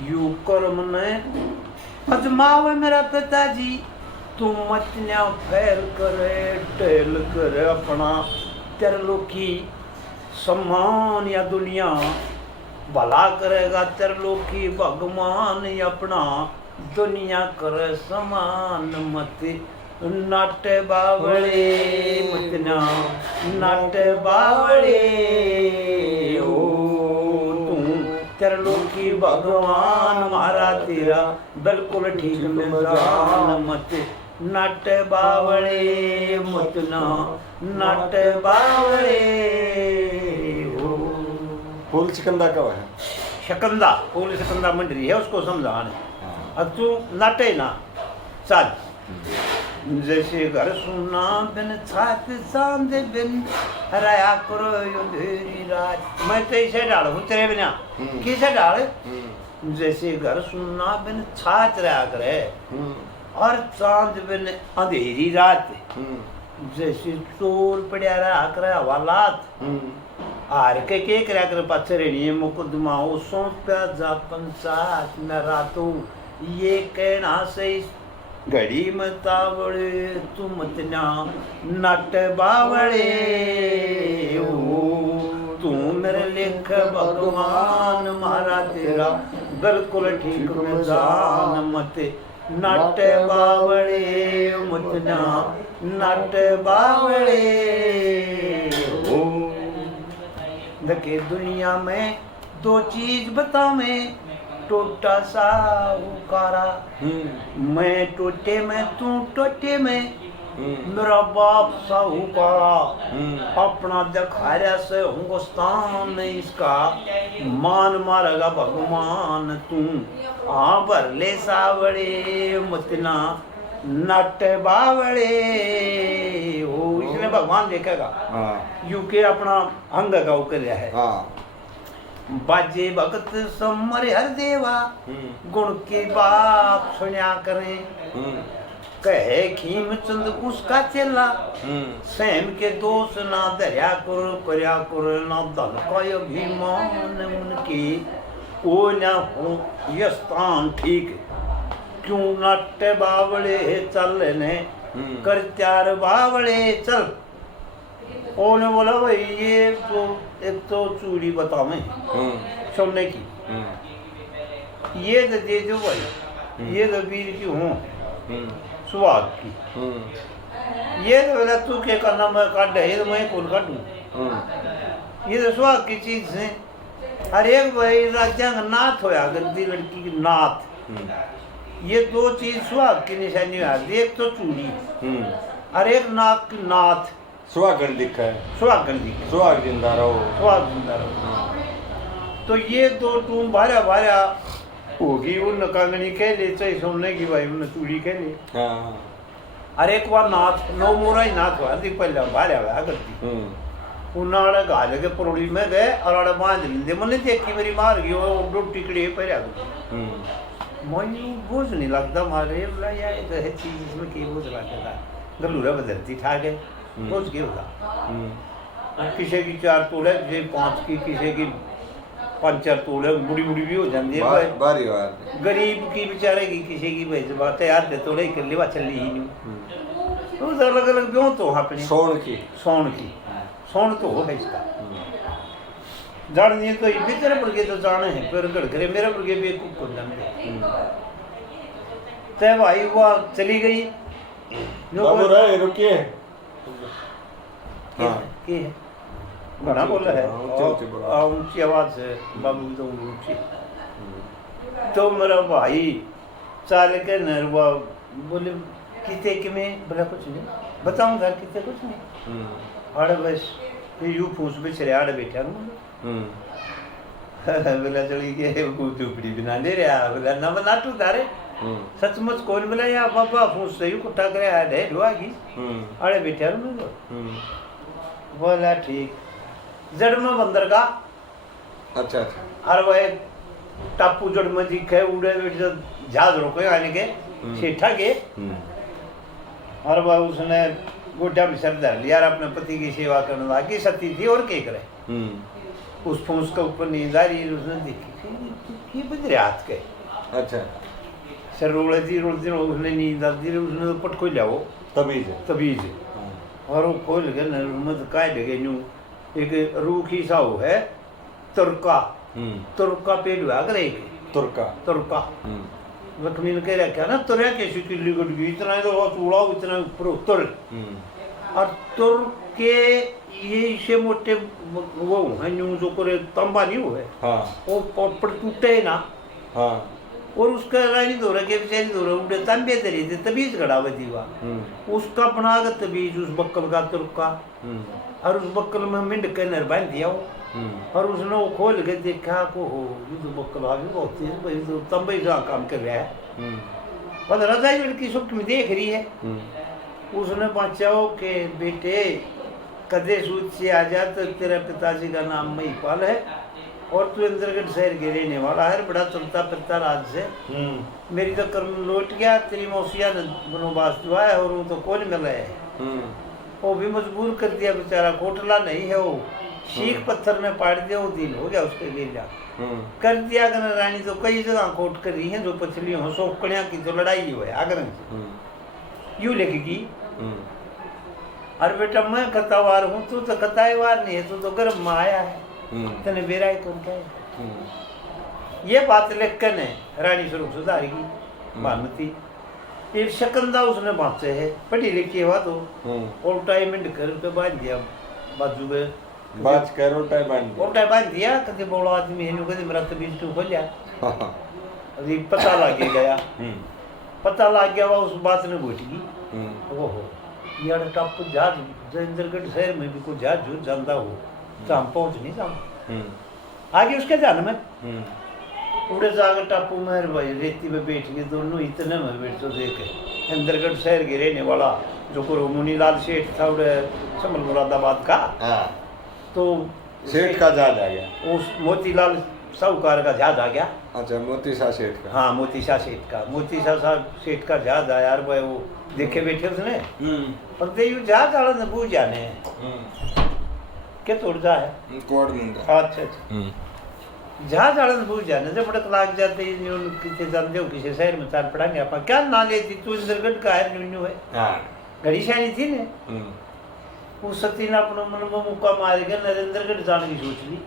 यू कर्म ने अजमावे मेरा पिताजी तू मत ना फैल करे टहल करे अपना तेरे लोकी सम्मान या दुनिया भला करेगा तेरे लोकी भगवान अपना दुनिया करे समान मत नट बावड़े मत ना नट बावड़े ओ तू तेरे लोकी भगवान मारा तेरा बिल्कुल ठीक मिजान मत नट बावड़े मत ना नट बावड़े हो फूल चिकंदा कब है। शकंदा फूल शकंदा मंडरी है उसको समझाने हाँ, अब तू नटे ना चल जैसे घर सुना बिन छात चांद बिन हराया करो अंधेरी रात मैं तो इसे डालू तेरे बिना किसे डाल हम्म, जैसे घर सुना बिन छात रहा करे हम्म, और चांद बिन अंधेरी रात हम्म, जैसे चोर पड़ा रहा करे हवालात हम्म, हार के करा कर पछरेणी मुकदमा ओ सौंप्या जा पंचायत में रातों ये कहना से घड़ी मतावड़े तुम तना नट बावड़े तू मेरे लेख भगवान मारा तेरा बिल्कुल ठीक में जान मत नट बावड़े मुतना नट बावड़े देखे दुनिया में दो चीज बतावे टोटा सा उकारा मैं टोटे में तू टोटे में मेरा बाप साहूकारा अपना दिखाया से हिंदुस्तान इसका मान मारेगा भगवान तू हाँ भर ले सावड़े मुतना नट बावड़े हो इसलिए भगवान देखेगा यूके अपना अंग का कर है बाजे भगत समर हर देवा गुण की बात सुना करें कहे खीम चंद उसका चेला सैम के दोष ना दरिया कर ना धन का अभिमान उनकी ओ ना हो ये स्थान ठीक क्यों नट बावड़े चल ने कर चार बावड़े चल ओने बोला भाई ये तो एक तो चूड़ी बतावे सोने की ये तो दे दो भाई ये तो वीर की हूँ सुहाग की ये तो बोला तू क्या करना मैं काट है तो मैं कौन काटूं ये तो सुहाग की चीज है अरे एक भाई राजा का नाथ होया गद्दी लड़की की नाथ ये दो चीज सुहाग की निशानी है एक तो चूड़ी और एक नाक की नाथ सुहागन लिखा है सुहागन लिखा सुहाग जिंदा रहो सुहाग जिंदा रहो तो ये दो टूम भारा भारा होगी उन कंगनी कह ले चाहे सोने की भाई उन चूड़ी कह ले अरे एक बार नाथ नौ मोरा ही नाथ हुआ दिख पहले भारा हुआ करती उन्हाड़े गाले के परोड़ी में गए और आड़े बांध लेंदे मैंने देखी मेरी मार गई वो दो टिकड़ी पर आ गई मैं बोझ नहीं लगता मारे बोला यार ये चीज इसमें की बोझ लगता गलूरा बदलती ठा गए बोझ के होगा किसी की 4 तोड़े किसी 5 की किसी की 5-4 तोड़े बुढ़ी बुढ़ी भी हो जाती है बारी बात गरीब की बेचारे की किसी की भाई बात है यार दे तोड़े कर लेवा चली ही नहीं तो अलग अलग क्यों तो अपनी सोन की तो हो है इसका जान नहीं तो ये तेरे पर के तो जाने हैं फिर गड़ करे मेरे पर के भी एक को जाने तय भाई वो चली गई बाबू रे रुकिए के बड़ा बोला है ऊंची आवाज से बाबू तो ऊंची तो मेरा भाई चाल के नरवा बोले किते के में बोला कुछ नहीं बताऊंगा किते कुछ नहीं अड़ बस यू फूस पे चढ़ा बैठा बोला चली के झोपड़ी बना ले रहा बोला ना बना तू तारे सचमुच कौन बोला या बाबा फूस से यू कुट्टा करे आ दे दुआगी अड़े बैठा बोला ठीक जड़ में बंदर का अच्छा और वह टापू जड़ में दिखे उड़े जहाज रोके आने के सेठा के और वह उसने गोटा में सर धर लिया अपने पति की सेवा करने लगी सती थी और क्या करे उस फूस के ऊपर नींद आ रही उसने देखी बज हाथ के अच्छा सर रोड़ती उसने नींद आती उसने तो पट खोल लिया वो तबीज और वो खोल के मत काय लगे यूं एक रूखी सा वो है तुर्का पेड़ हुआ करे तुर्का लक्ष्मी ने कह रखा ना तुरया कैसी किल्ली कट गई इतना ही तो वो चूड़ा इतना ऊपर तुर और तुर के ये से मोटे वो है यूं जो करे तंबा नहीं हुए वो पड़ टूटे ना और उसका रानी दो रखे बेचारी दो उड़े तंबे तरी थे तबीज गड़ावती हुआ उसका बना के तबीज उस बक्कल का तुर्का और उस बक्कल में मिंड के नर बांध दिया और उसने वो खोल के देखा को हो ये तो बक्कल आ भी बहुत तेज भाई तो तंबे जा काम कर रहा है पर रजाई लड़की सुख में देख रही है उसने बचाओ के बेटे कदे सूद से आ जा तो तेरा पिताजी का नाम महिपाल है और तू इंद्रगढ़ शहर के रहने वाला है बड़ा चलता फिरता राज से मेरी तो कर्म लौट गया तेरी मौसिया ने बनोबास जुआ है और वो तो कौन मिला है वो भी मजबूर कर दिया बेचारा कोटला नहीं है वो शीख पत्थर ने पाड़ दिया, वो दिल हो गया उसके ले जा हम्म कर दिया। अगर रानी तो कई जगह कोट कर रही है, जो पछली हो सोकड़िया की तो लड़ाई हो है अगर यूं लिखेगी। अरे बेटा मैं कतावार हूँ, तू तो कताईवार नहीं है, तू तो गर्भ में आया है, तने बेराई कौन कहे। ये बात लिखकर ने रानी स्वरूप सुधारेगी भानुमती। एक शकंदा उसने बांचे है, पढ़ी लिखी हुआ तो और टाइम घर पे बांध दिया बाजू में, बाज कर उल्टा बांध और टाइम बांध दिया। कभी बोला आदमी है, कभी मेरा तबीज तो खोल लिया, अभी पता लग गया, पता लग गया, उस बात ने घुट गई। ओहो यार टप जहाज जयंद्रगढ़ शहर में भी कोई जहाज जो जानता हो तो हम पहुंच नहीं जाऊँ आगे उसके जान में। उड़े जाकर टापू में भाई रेती में बैठ गए दोनों, इतने में बैठ तो देखे इंद्रगढ़ शहर के रहने वाला जो को मुनीलाल सेठ था, उड़े समल मुरादाबाद का, तो सेठ का जहाज आ गया, उस मोतीलाल साहूकार का जहाज आ गया। अच्छा मोती शाह सेठ का, हाँ मोती शाह सेठ का, मोती शाह सेठ का जहाज आया यार भाई, वो देखे बैठे उसने पर दे यू जहाज वाला ने पूछ जाने के तोड़ जा है कोड मुंडा। अच्छा अच्छा जहाज वाला ने पूछ जाने जब बड़क लाग जाते न्यू किसी जानते हो किसी शहर में चाल पड़ांगे अपन क्या ना लेती तू इंद्रगढ़ का है न्यू है। हाँ घड़ी शानी थी ने वो सतीन अपने मन में मुक्का मार के नरेंद्रगढ़ जाने की सोच ली।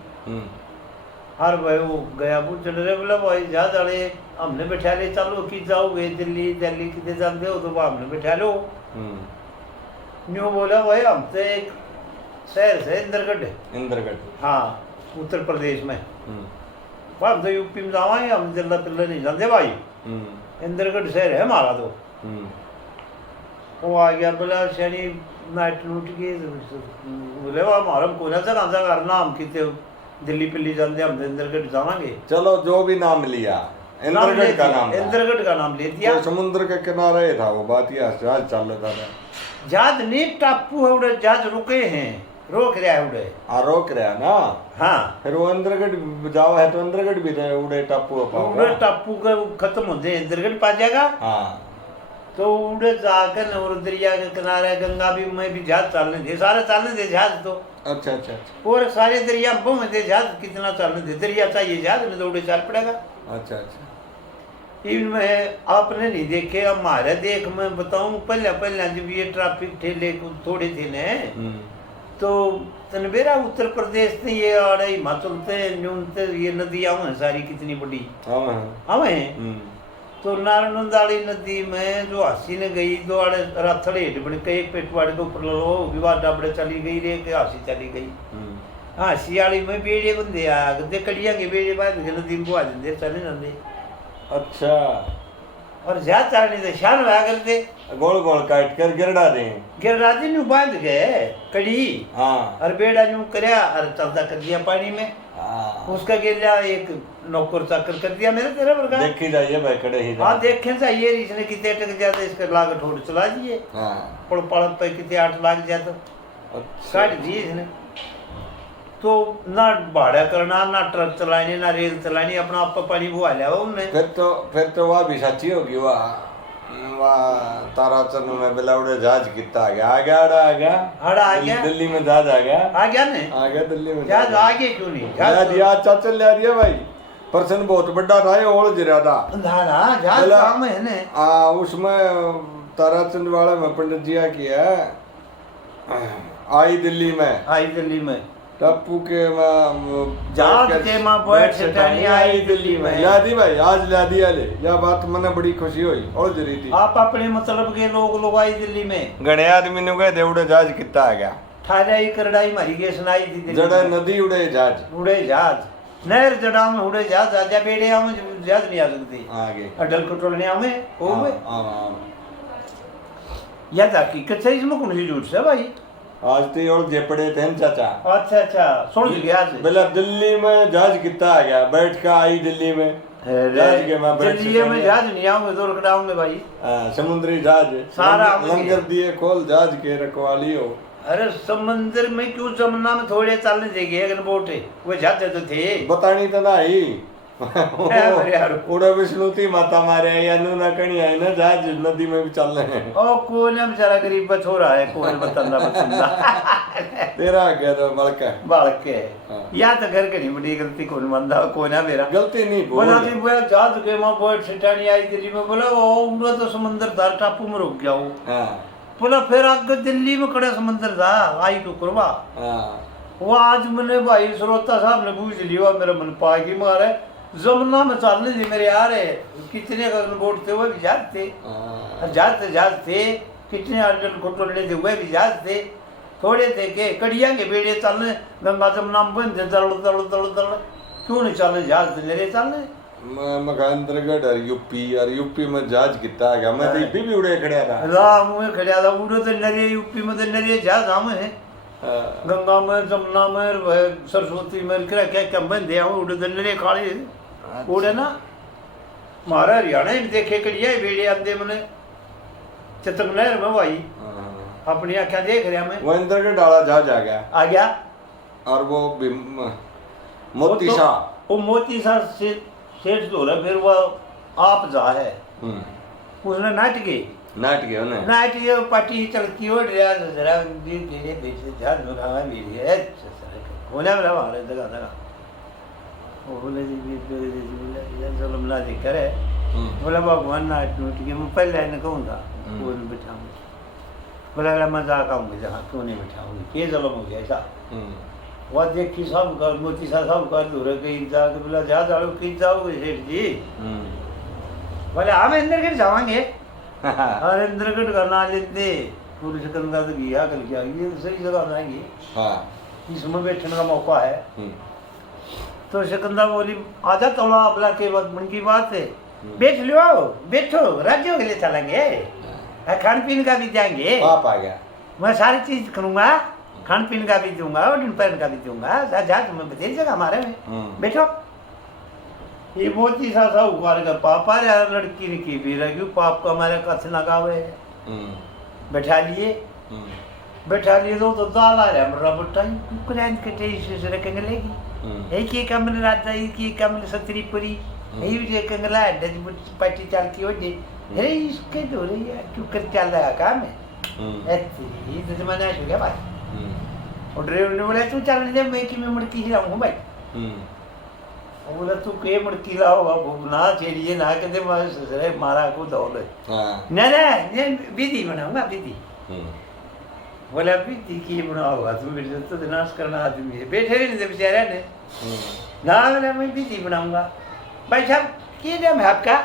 हर भाई वो गया वो चल रहे बोला भाई जहाज वाले हमने बैठा ले चलो कि जाओगे दिल्ली, दिल्ली कितने जानते हो तो वो हमने बैठा लो। न्यू बोला भाई हम तो एक शहर से इंद्रगढ़, हाँ उत्तर प्रदेश में, हम तो यूपी में जावाएंगे, हम जिला पिल्ला नहीं जानते भाई, इंद्रगढ़ शहर है हमारा तो। वो आ गया बोला शनि नाइट लूट के बोले वो हमारा को ना करना, हम कितने दिल्ली पिल्ली जानते हम तो इंद्रगढ़ जावांगे। चलो जो भी नाम लिया इंद्रगढ़ का नाम, इंद्रगढ़ का नाम ले दिया। तो समुद्र के किनारे था वो, बात यह जहाज चल रहा था, जहाज नीप टापू है उड़े, जहाज रुके हैं, रोक रहा है उड़े, रोक रहा ना। हाँ फिर वो इंद्रगढ़ जावा है तो इंद्रगढ़ भी थे, उड़े टापू उड़े टापू का खत्म होते इंद्रगढ़ पा जाएगा। हाँ तो उड़े जाकर और दरिया के किनारे गंगा भी में भी जहाज चलने दे, सारे चलने दे जहाज तो। अच्छा अच्छा अच्छा और सारे दरिया में दे जहाज, कितना चलने दे, दरिया चाहिए जहाज में तो उड़े चल पड़ेगा। अच्छा अच्छा इनमें आपने नहीं देखे, हमारे देख मैं बताऊं पहले जब ये ट्रैफिक ठेले थोड़े थे न तो तनबेरा उत्तर प्रदेश से ये आ रही हिमाचल से न्यूनते ये नदियाँ हैं सारी कितनी बड़ी हमें। तो नारायणदाड़ी नदी में जो हासी ने गई दो आड़े राथड़ हेठ बन के एक पेटवाड़ के ऊपर लो विवाह डाबड़े चली गई रे के हासी चली गई। हासी वाली में बेड़े बंदे आ गए कड़िया के बेड़े बाद नदी में बुआ देंगे चले जाते। अच्छा और जहाज चलने से शान हुआ करते, गोल गोल काट कर गिरडा दे, गिरडा दी न्यू बांध गए कड़ी। हाँ और बेड़ा न्यू करया और चलता कर दिया पानी में। उसका गिरजा एक नौकर चाकर कर दिया मेरे तेरे पर। देखी जाइए भाई कड़े ही। हाँ देखे चाहिए इसने कितने अटक जाता इसका लागत होड़ चला दिए। पड़ पड़ पे कितने 8 लाख जाता काट दिए इसने। तो ना भाड़ा करना ना ट्रक चलाने ना रेल चलानी, अपना आप पानी बुआ लिया उनने। फिर तो वह भी सच्ची होगी, वाह ताराचंद में बिलाउड़े जहाज कितना आ गया दिल्ली में जहाज आ गया दिल्ली में जहाज आगे क्यों नहीं यार चाचा ले रही है भाई, प्रश्न बहुत बड़ा था ये ओल जिरा था उसमें ताराचंद वाला में पंडित जी की है आई दिल्ली में टापू के जहाज के मां बैठ सेठानी आई दिल्ली में लादी भाई आज लादी आले यह बात मने बड़ी खुशी हुई और जरी थी। आप अपने मतलब के लोग आई दिल्ली में घणे आदमी ने कहे उड़े जहाज कितना आ गया, ठालाई करड़ाई मारी के सुनाई थी जड़ा नदी उड़े जहाज नहर जड़ा में उड़े जहाज आजा बेड़े में जहाज नहीं आ सकती आगे अडल कटोलने में होवे या हकीकत है इसमें कौन सी झूठ है भाई। आज तो और जेपड़े थे चाचा। अच्छा सुन गया बोला दिल्ली में जहाज कितना आ गया, बैठ के आई दिल्ली में जहाज के मैं बैठ दिल्ली में जहाज नहीं आऊंगे तो रखडाऊंगे भाई। समुद्री जहाज सारा लंगर दिए खोल जहाज के रखवाली हो। अरे समंदर में क्यों जमुना में थोड़े चलने देंगे अगर बोटे वो जहाज तो थे बतानी तो ना ही उड़ा विष्णुती माता मारे या नूना कणी आई ना जहाज नदी में भी चल रहे हैं ओ कौन है बेचारा गरीब बछोरा है कौन बतंदा बतंदा तेरा क्या तो बड़का बालक के हाँ। या तो घर के नहीं बड़ी गलती कौन मंदा कौन है मेरा गलती नहीं बोला बोल जी बोला जहाज के मां बोर्ड सिटानी आई दिल्ली में बोला वो उड़ा तो समंदर दार टापू में रुक गया वो हाँ बोला फिर आगे दिल्ली में खड़ा समंदर था आई तो करवा हाँ वो आज मैंने भाई श्रोता साहब ने पूछ लिया मेरा मन पागी मारे जमुना में चलने जी मेरे यार है कितने का बोट थे वो भी जहाज थे हाँ जहाज थे कितने अड्डल खोटोले थे वो भी जहाज थे थोड़े थे के कड़िया के बेड़े चलने गंगा जमुना में बंद थे दल दल दल दल क्यों नहीं चलने जहाज थे मेरे चलने मकानगढ़ और यूपी में जहाज कितना आ गया मैं तो इभी भी उड़े खड़ा था राम में खड़ा था उड़ो तो नरे यूपी में तो नरे जहाज हम है गंगा में जमुना में सरस्वती में क्या क्या क्या बंदे हैं उड़े तो नरे खाड़े उड़े ना मारा हरियाणा में देखे कड़िया बेड़े आते मैंने चतक नहर में भाई अपनी आँखें देख रहा मैं वो अंदर के डाला जहाज आ गया आ गया और वो मोती शाह वो मोती शाह से सेठ जो है फिर वो आप जा है उसने नाट के नाट गया ना नाट के पार्टी चलती हो रहा जरा धीरे धीरे जहाज में खाना भी है होने वाला हमारे जगह जगह वो बोले जी चलो मिला जी करे बोला भगवान नाट नोट के मैं पहले आने कहूँगा वो नहीं बिठाऊंगा बोला मैं जा आऊँगी जहाँ क्यों नहीं बिठाऊंगी ये चलो मुझे ऐसा वह देखी सब कर मोती सा सब कर दूर कहीं जाके बोला जा जाओ कहीं जाओगे सेठ जी बोले हम इंद्रगढ़ जाएंगे और इंद्रगढ़ का ना लेते पूरे सिकंदर तो गया कल क्या ये सही जगह जाएंगे हाँ इसमें बैठने का मौका है तो सिकंदर बोली आजा तोड़ा अबला के बाद मन की बात है बैठ लो बैठो राज्यों के लिए चलेंगे खान पीन का भी देंगे पाप आ गया मैं सारी चीज करूँगा खान पीन का भी दूंगा और दिन पहन का भी दूंगा जा तुम्हें बतेरी जगह हमारे में बैठो ये मोती सा सा उगार का पापा यार लड़की ने की भी रही पाप को हमारे कथ लगावे बैठा लिए तो दाल आ रहा मेरा बट्टा कुरान के टेस्ट से रखेंगे लेगी एक ही कमल रात एक ही कमल सतरी पुरी यही भी कंगला है पार्टी चलती हो जी अरे इसके दो रही है क्यों कर चल रहा है काम है ऐसे तो मैंने हो गया भाई और ड्राइवर ने बोला तू चल ले मैं कि मैं मुड़की ही लाऊंगा भाई वो बोला तू के मुड़की लाओ ना चलिए ना कहते मैं मारा को दौड़ ना ना विधि बनाऊंगा विधि बोला विधि की बनाओगा तुम मेरे तो नाश करना आदमी है बैठे नहीं थे बेचारे ने ना बोला मैं विधि बनाऊंगा भाई साहब क्या नाम है आपका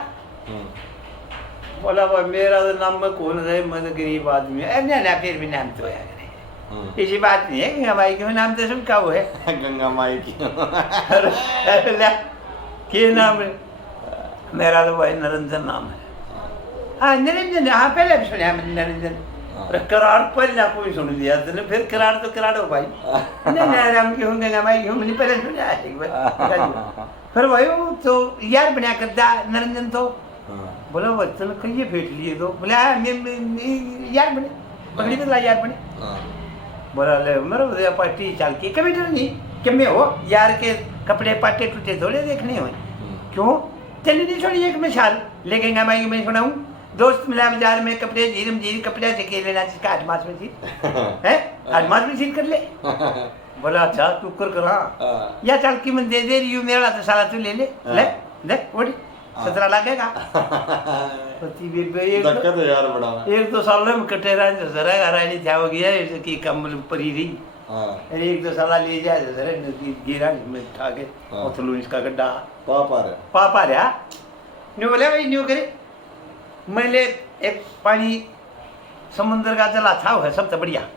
बोला भाई मेरा तो नाम में कौन है मैं तो गरीब आदमी है ना फिर भी नाम तो है ऐसी बात नहीं है गंगा माई के नाम तो सबका वो है गंगा माई की के नाम है मेरा तो भाई निरंजन नाम है हाँ निरंजन हाँ पहले भी सुना निरंजन करार पर ना कोई सुन लिया तो फिर करार तो करार हो भाई नहीं राम की हूँ गंगा माई की हूँ मैंने पहले सुना फिर भाई वो तो यार बना कर दा निरंजन तो बोला बच्चन कहिए फेंट लिए तो बोला यार बने पकड़ी तो ला यार बने बोला ले मेरा पार्टी चल के कभी डर नहीं कि मैं हो यार के कपड़े पाटे टूटे थोड़े देखने हो क्यों चलिए नहीं छोड़ी एक मिसाल लेकिन मैं मैं सुनाऊँ दोस्त मिला बाजार में कपड़े जीरम जीर कपड़े से के लेना जिसका 8 मास में सील है 8 मास में सील कर ले बोला अच्छा तू कर करा या चल की मैं दे रही हूँ मेरा तो साला तू ले ले ले ओडी 17 लगेगा एक दो साल में कटे रहा जरा रानी था हो गया कि कमल परी रही अरे एक दो साल ले जाए जरा गिरा में उठा के उथलू इसका गड्ढा पापा रहा न्यू बोले भाई न्यू करे मैंने एक पानी समुद्र का चला था है सब तो बढ़िया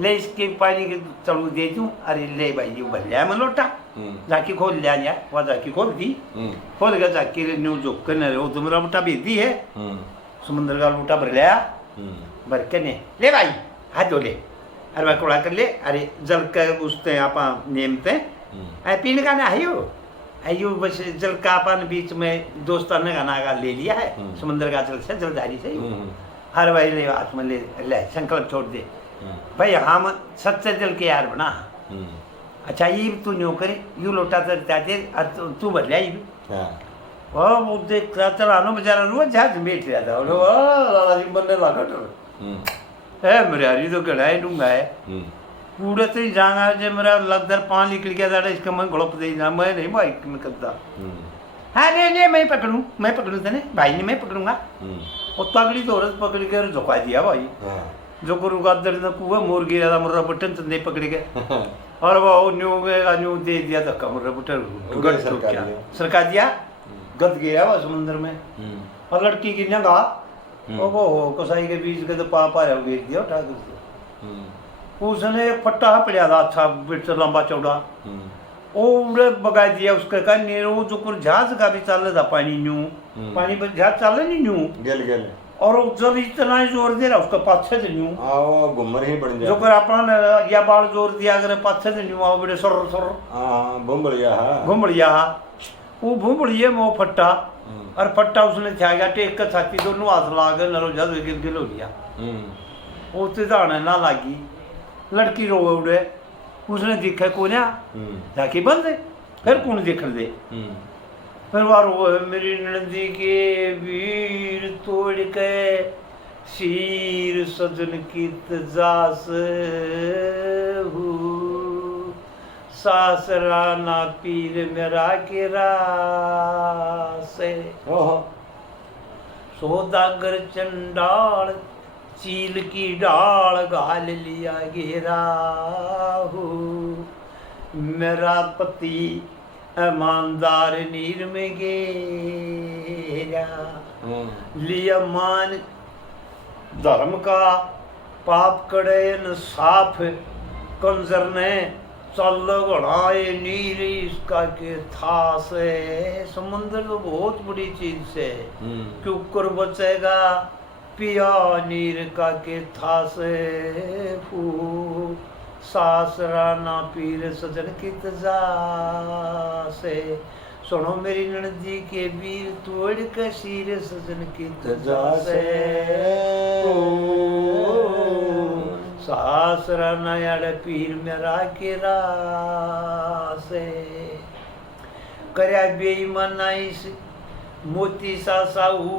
ले इसके पानी के चलू दे दूं अरे ले भाई ये भर लिया मैं लोटा जाके खोल लिया यार वह जाके खोल दी खोल गया जाके न्यू जो करने रहे हो तुम लोटा भी दी है समुद्र का लोटा भर लिया भर के ने ले भाई हाथ धो ले अरे मैं कोड़ा कर ले अरे जल का उसते आप नेमते पीने का ना है यो आयु बस जल का अपन बीच में दोस्तान का नागा ले लिया है समुद्र का जल से जलधारी से हर भाई ले हाथ में ले संकल्प छोड़ दे भाई हम सच्चे जल के यार बना अच्छा ये तू न्यू करे यू लोटा तू भर लिया हाँ और वो देख रहा चलानो बेचारा रोज जहाज में बैठ रहा था और लाला जी बनने लगा डर है मेरे यार ये तो कढ़ाई डूंगा है पूरे तो ही जाना जो मेरा लगदर पानी निकल गया था इसका मैं गड़प दे ना मैं नहीं भाई में करता हाँ नहीं मैं पकड़ूँ तेने भाई ने मैं पकड़ूंगा और तगड़ी तो औरत पकड़ के झुका दिया भाई जो करूँ गादर ने कुआ मोर गिरा था मुर्रा बटन तो नहीं पकड़ गए और वो न्यू दे दिया धक्का मुर्रा बटन सरका दिया गद गया वो समुद्र में और लड़की की नगा वो कसाई के बीच के तो पापा है गिर दिया उठा कर उसने एक फट्टा पड़ा था अच्छा बिट लंबा चौड़ा वो बगा दिया उसके का नीरो जो कुछ जहाज का भी चल था पानी न्यू पानी पर जहाज चल नहीं न्यू गेल और जब इतना जोर दे रहा उसका पाछे से न्यू आओ घुमर ही बन जो कर अपन या बाल जोर दिया अगर पाछे से न्यू आओ बड़े सर घुमड़िया वो भूमड़िए वो फट्टा और फट्टा उसने छा गया टेक कर छाती दोनों हाथ ला के नरो जद गिल हो लिया वो दाने ना लागी लड़की रो उड़े उसने देखा कौन जाके बंद है फिर कौन देख दे फिर वार वो मेरी नंदी के वीर तोड़ के शीर सजन की तजास सासरा ना पीर मेरा के रासे सौदागर चंडाल चील की डाल गाल लिया घेरा हो मेरा पति ईमानदार नीर में गेरा लिया मान धर्म का पाप कड़े न साफ कंजर ने चल गढ़ाए नीर इसका के था से समुद्र तो बहुत बड़ी चीज से क्यों बचेगा पिया नीर का के था से फू सासरा ना पीर सजन की तजा से सुनो मेरी नंदी के वीर तोड़ के शीर सजन की तजा से सासरा नयाड़ पीर मेरा के रासे करया बेईमानाई से मोती सा साहू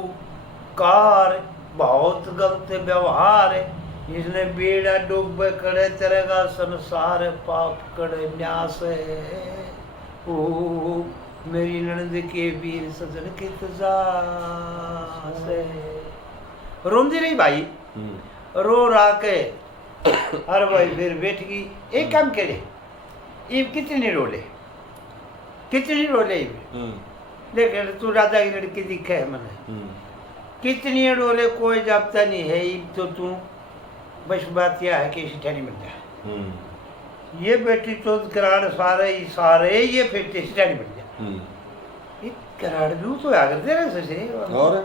कार बहुत गलत व्यवहार है इसने बेड़ा डूब करे तेरेगा संसार पाप कड़े न्यास है ओ मेरी ननद के वीर सजन की तजा से रोंदी रही भाई रो रा के अरे भाई फिर बैठ गई एक काम करे ये कितनी रोले लेकिन तू राजा की लड़की दिखे है मैंने कितनी रोले कोई जापता नहीं है तो तू बस बात यह है कि इसी ठहरी बन जाए ये बेटी तो कराड़ सारे ये फिर ठहरी बन जाए ये कराड़ भी तो आ करते रहे से और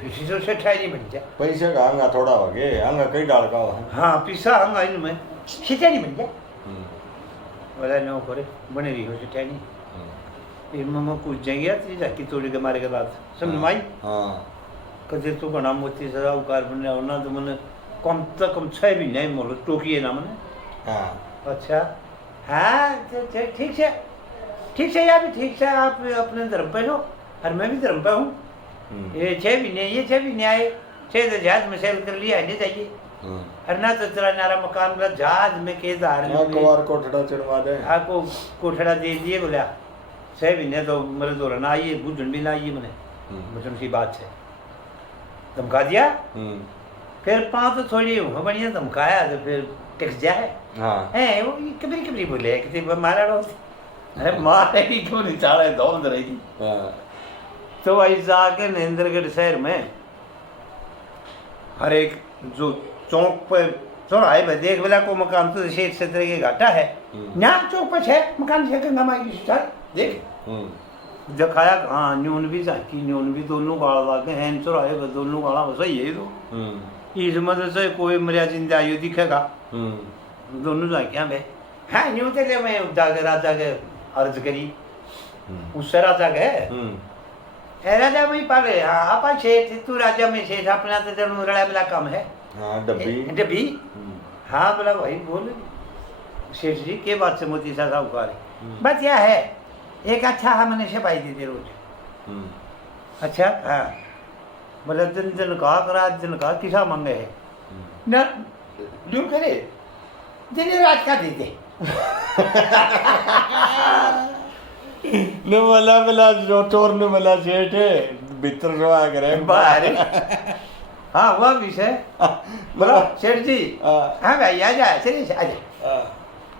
फिर तो से ठहरी बन जाए पैसे का आंगा थोड़ा हो गए आंगा कई डाल का हाँ पिसा आंगा इनमें ठहरी बन जाए वाला नो करे बने रही हो से ठहरी फिर मम्मा कुछ जाएंगे तो जाके तोड़ी के मारे के बाद समझ माई हाँ कदे तो बना मोती सजा उकार बने होना तो मैंने कम से कम 6 महीने मोल टोकिए ना मैंने हाँ अच्छा हाँ ठीक है यार ठीक है आप अपने धर्म पे हो और मैं भी धर्म पे हूँ ये 6 महीने आए 6 तो जहाज में सेल कर लिया नहीं चाहिए और ना तो तेरा नारा मकान का जहाज में के धार कोठड़ा चढ़वा दे आपको कोठड़ा दे दिए बोला 6 महीने तो मेरे दौरान आइए बुझन भी ना आइए मैंने बुझन की बात है धमका दिया फिर 5 तो थोड़ी बढ़िया धमकाया तो फिर टिक जाए है वो कबरी बोले कि मारा रो अरे मारे ही क्यों नहीं चाड़े दौड़ रही तो ऐसा आके नरेंद्रगढ़ शहर में हर एक जो चौक पर चौराहे पे देख बेला को मकान तो शेर क्षेत्र के घाटा है ना चौक पर है मकान से गंगा माई की सर देख दिखाया हाँ न्यून भी झाकी न्यून भी दोनों गाड़ा लागे हैं चौराहे पर दोनों गाड़ा बस यही तो इस मदद से कोई मरिया जिंदा आयु दिखेगा दोनों झाकियाँ में हाँ न्यू तो ले मैं जाके राजा के अर्ज करी उससे राजा के राजा में पाले हाँ आपा शेठ तू राजा में शेठ अपना तो जन्म रड़ा मिला कम है डब्बी हाँ बोला भाई बोल सेठ जी के बात से मोती साहब उकारे बात यह है एक अच्छा है मैंने सिपाही दे दे रोज अच्छा हाँ बोला दिन का रात दिन का किसा मांगे है ना ड्यू करे दिन रात का देते ने मला जो चोर ने मला सेठ है भीतर जो आ करे बाहर हाँ हुआ विषय बोला सेठ जी हाँ भाई आ जा चलिए आ जा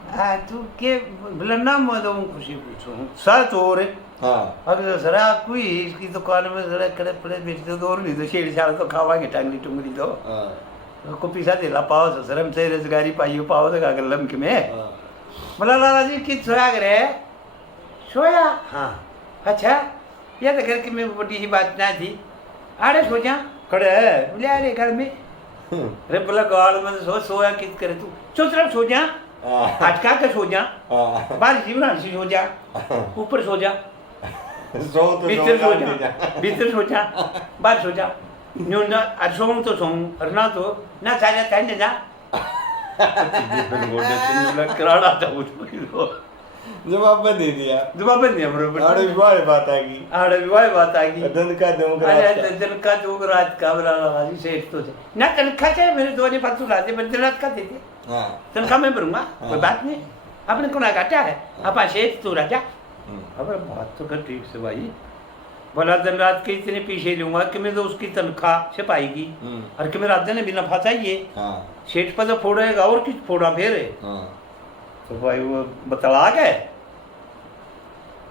हाँ तू के बोला ना मैं तो खुशी पूछूं सच हो रे हाँ अगर जरा कोई इसकी दुकान में जरा कड़े पड़े बेचते तो और नहीं तो छेड़ छाड़ तो खावांगे टांगली टुंगली तो को पिसा दिला पाओ तो शर्म से रोजगारी पाइयो पाओ तो अगर लम्क में बोला लाला जी किस सोया करे सोया हाँ अच्छा ये तो घर की में बड़ी ही बात ना थी आड़े सो जा खड़े है बोले अरे घर में अरे बोला गाड़ में सो सोया किस करे तू चुप सो जा अटका के सो जा बाहर जीवन से सो जा ऊपर सो जा भीतर सो जा भीतर सो जा बाहर सो जा न्यून सोऊं तो सोऊं और ना तो ना सारे तैंड जा कराड़ा था उसको जवाब दे दिया जवाब नहीं बरोबर आड़े विवाह बात आएगी आड़े विवाह बात आएगी दिन का अरे दिन का जो रात का बरा वाली सेठ तो ना तनखा चाहे मेरे दो ने पाँच लाते मैं दिन रात का देते हाँ तनखा मैं भरूंगा कोई बात नहीं आपने कौन काटा है आप सेठ तो राजा अब बात तो कर ठीक से भाई बोला दिन रात के इतने पीछे लूंगा कि मैं तो उसकी तनख्वाह से पाएगी और कि मेरा दिन बिना नफा चाहिए सेठ पर तो फोड़ेगा और किस फोड़ा फिर तो भाई वो बतला गए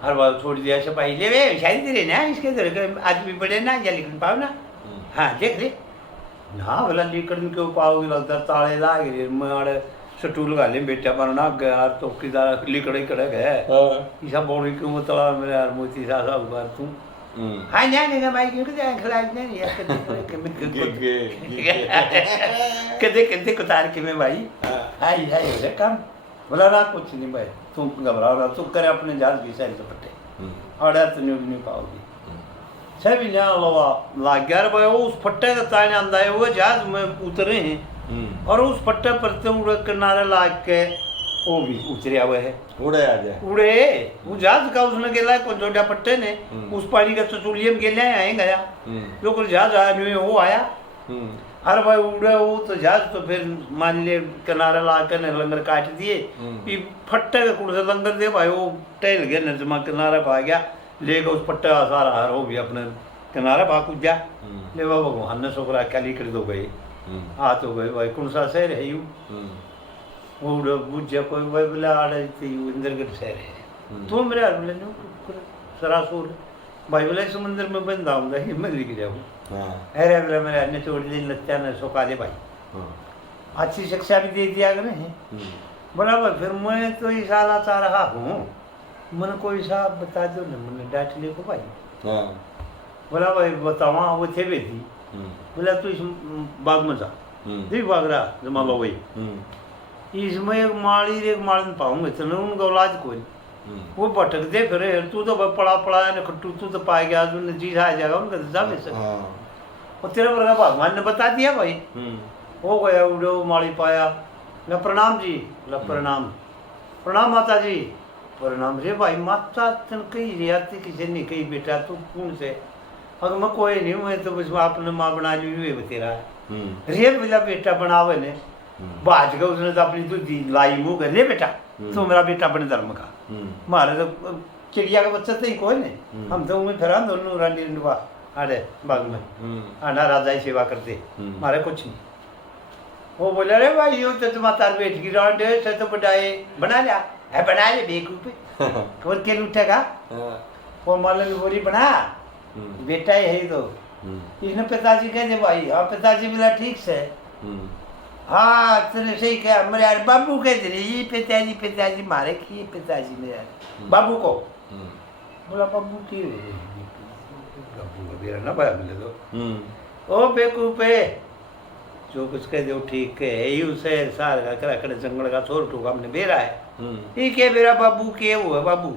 हर बार छोड़ दिया से पहले वे शायद तेरे ना इसके तरह आज भी बड़े ना या लिखन पाओ ना हाँ देख ले ना बोला लिखन क्यों पाओगे लगता ताले लाग रहे माड़ सटू लगा ले बेटा पर ना यार चौकीदार लिकड़े कड़क है ईसा बोड़ी क्यों बतला मेरे यार मोती सा साहब बार तू हाँ जानेगा भाई क्यों क्या खिलाए नहीं यार कदे कदे कुतार के में भाई हाय हाय ऐसे काम बोला ना कुछ नहीं भाई तुम घबराओ ना तुम करे अपने जहाज भी सारे दुपट्टे और तो नहीं पाओगी सभी ना लवा लाग गया भाई उस फट्टे का ताने अंदा है वो जहाज में उतरे हैं और उस फट्टे पर तुम किनारे लाग के वो भी उतरे हुए है उड़े आ जाए उड़े वो जहाज का उसने गेला को जोड़ा पट्टे ने उस पानी का चचुलियम गेले आए गया जो कुछ जहाज आया नहीं वो आया अरे भाई उड़े वो तो जहाज तो फिर मान लिए किनारे ला कर लंगर काट दिए कि फट्टे के कुड़ से लंगर दे भाई वो टहल गया नजमा किनारे पा गया लेकर उस पट्टे का सारा हार हो भी अपने किनारे पा कूद जा ले बाबा भगवान ने छोकरा खाली कर दो गए आ तो गए भाई कौन सा शहर है यू वो बुझ जा कोई भाई बोला आड़े इंद्रगढ़ शहर है तो मेरे यार बोले सरासुर भाई बोले समुद्र में बंद आऊंगा ये मैं लिख जाऊँ अरे बोला मेरे अन्य छोड़ दे लत्या ने सुखा दे भाई अच्छी शिक्षा भी दे दिया अगर बोला भाई फिर मैं तो ये साल आता रहा हूँ मन कोई साहब बता दो ना मैंने डांट ले को भाई बोला भाई बतावा वो थे भी थी बोला तू इस बाग में जा देख बाग रहा जमा लो भाई इसमें एक माली पाऊंगे तो उनका औलाद कोई वो भटक दे फिर तू तो पड़ा पड़ा है खट्टू तू तो पाए गया चीज आ जाएगा उनका तो जा भी सकता और तेरा वर्गा भगवान ने बता दिया भाई हो गया उड़ो माली पाया न प्रणाम जी ल प्रणाम प्रणाम माता जी प्रणाम रे भाई माता तन कही रियाती किसी ने कही बेटा तू कौन से अगर मैं कोई नहीं मैं तो बस आपने माँ बना ली हुई तेरा रे बोला बेटा बनावे ने बाज का उसने तो अपनी दूधी लाई मुँह कर ले बेटा तो मेरा बेटा अपने धर्म का मारे तो चिड़िया का बच्चा तो ही कोई नहीं हम तो उम्मीद फिर दोनों रानी रुवा आड़े बाग में आना राजा ही सेवा करते मारे कुछ नहीं वो बोले अरे भाई यो तो तुम्हारा तार बेच की राउंड है से तो बना लिया है बना ले बेकूफ और के उठेगा वो मालन बोली बना बेटा ही है तो इसने पिताजी कह दे भाई हाँ पिताजी बोला ठीक से हाँ तूने सही कहा मेरे यार बाबू कहते रहे ये पिताजी मारे कि ये पिताजी मेरे यार बाबू को बोला बाबू की बाबू का बेरा ना भाई मिले तो ओ बेकूफे जो कुछ कह दो ठीक है यही उसे सार का करा करे जंगल का छोर टूका हमने बेरा है ठीक है मेरा बाबू के वो है बाबू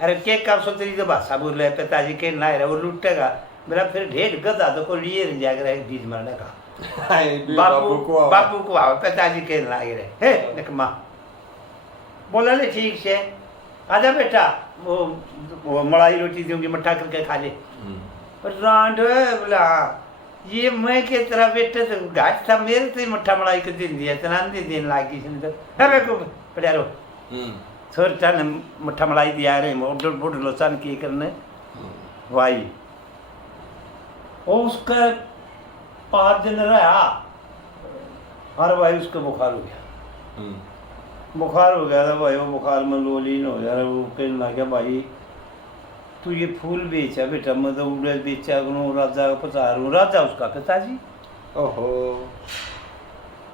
अरे के काम सोच तो भाषा बोल रहे पिताजी के ना रहे वो लुटेगा मेरा फिर ढेर गदा तो को लिए जाकर बीज मारने का बाबू को आओ पिताजी के लागे रहे हे माँ बोला ले ठीक से आजा बेटा वो मलाई रोटी दूंगी मट्ठा करके खा ले। रांड बोला ये मैं के तरह बेटे तो घाट था मेरे से मट्ठा मलाई के दिन दिया चनान दे दिन लागी सुन तो अबे को पड़ा रो छोड़ चल मट्ठा मलाई दिया रे ऑर्डर बोर्ड लोचन की करने भाई और उसका 5 दिन रहा हर भाई उसका बुखार हो गया। बुखार हो गया था भाई, वो बुखार में लोलीन हो गया। वो कहने लगा भाई तू ये फूल बेचा बेटा, मैं तो उड़े बेचा राजा का पचारू। राजा उसका पिताजी। ओहो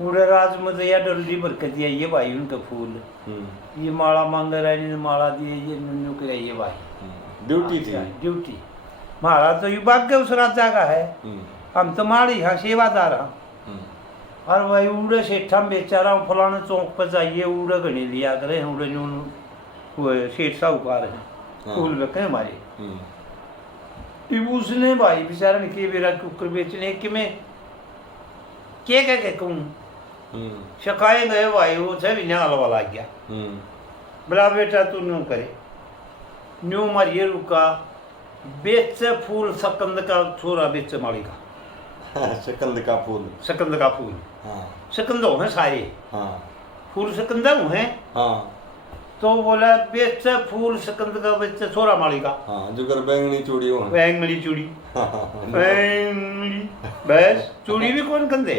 उड़े राज में तो यह डल्ली बरकत दिया ये भाई उनका फूल, ये माला मांग रहा है माला दिए ये नुन्नू के ये भाई ड्यूटी थी। ड्यूटी मारा तो ये भाग्य उस राजा का है, हम तो माड़ी हाँ सेवादार हाँ। और भाई उड़े सेठा में बेचा रहा हूँ फलाने चौक पर जाइए उड़े गणे लिया करे उड़े नून वो सेठ साहूकार है फूल बेचे हमारे। अब उसने भाई बेचारा ने कि मेरा कुकर बेचने कि मैं क्या क्या कहूँ शकाए गए भाई वो छह महीने हलवा लग गया। बोला बेटा तू न्यू करे न्यू मारिए रुका बेचे फूल सकंद का छोरा बेचे माड़ी का शकंद का फूल। सकंद का फूल सकंद हो सारे फूल सकंद हैं। तो बोला बेच फूल सकंद का बेच छोरा माली का जुगर बैंगनी चूड़ी हो बैंगनी चूड़ी बैंगनी बस चूड़ी भी कौन कंदे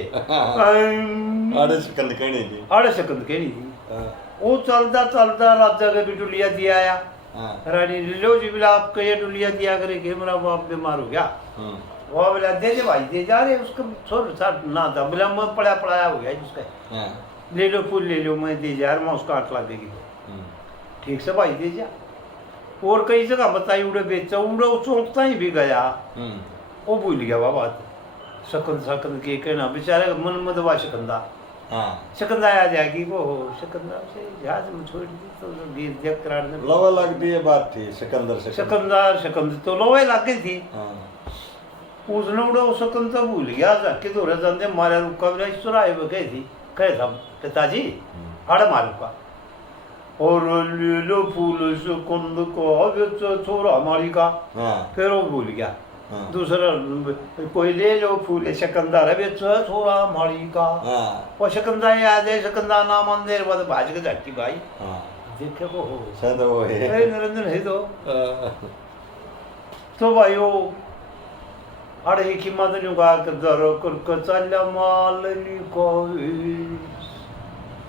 आड़े सकंद कहनी थी। आड़े सकंद कहनी थी। वो चलता चलता राजा के भी टुलिया दिया आया। रानी लो जी बोला आपको ये टुलिया दिया करे कि मेरा बाप बीमार हो गया। वो बोला दे दे भाई दे जा रहे उसका छोड़ साथ ना था। बोला मैं पढ़ाया हो गया जिसका ले लो फूल ले लो मैं दे जा मैं उसका 8 लाख देगी। ठीक से भाई दे जा। और कई जगह बताई उड़े बेचा उड़े चौंकता ही भी गया वो भूल गया बाबा सकंद सकंद के कहना बेचारे मन में दबा शकंदा शकंदा आ जाएगी वो शकंदा से जहाज में छोड़ दी तो देख करार ने लोवे लग दी ये बात थी सिकंदर से सकंदर सकंद तो लोवे लग गई थी। उसने उड़ा वो सकंद तो भूल गया जाके तो रजांदे मारे रुका मेरा ईश्वर आए वो गई थी कहे था पिताजी आड़े मारू का और ले लो फूल सकंद को बेच छोरा मारी का। फिर वो भूल गया दूसरा कोई ले लो फूल शकंदर है बेच छोरा मारी का। वो शकंदा याद है शकंदा नाम अंधेर बाद भाज के जाती भाई देखे को हो शायद वो है निरंजन है तो भाई वो अरे की मदन का दर कर चल मालनी को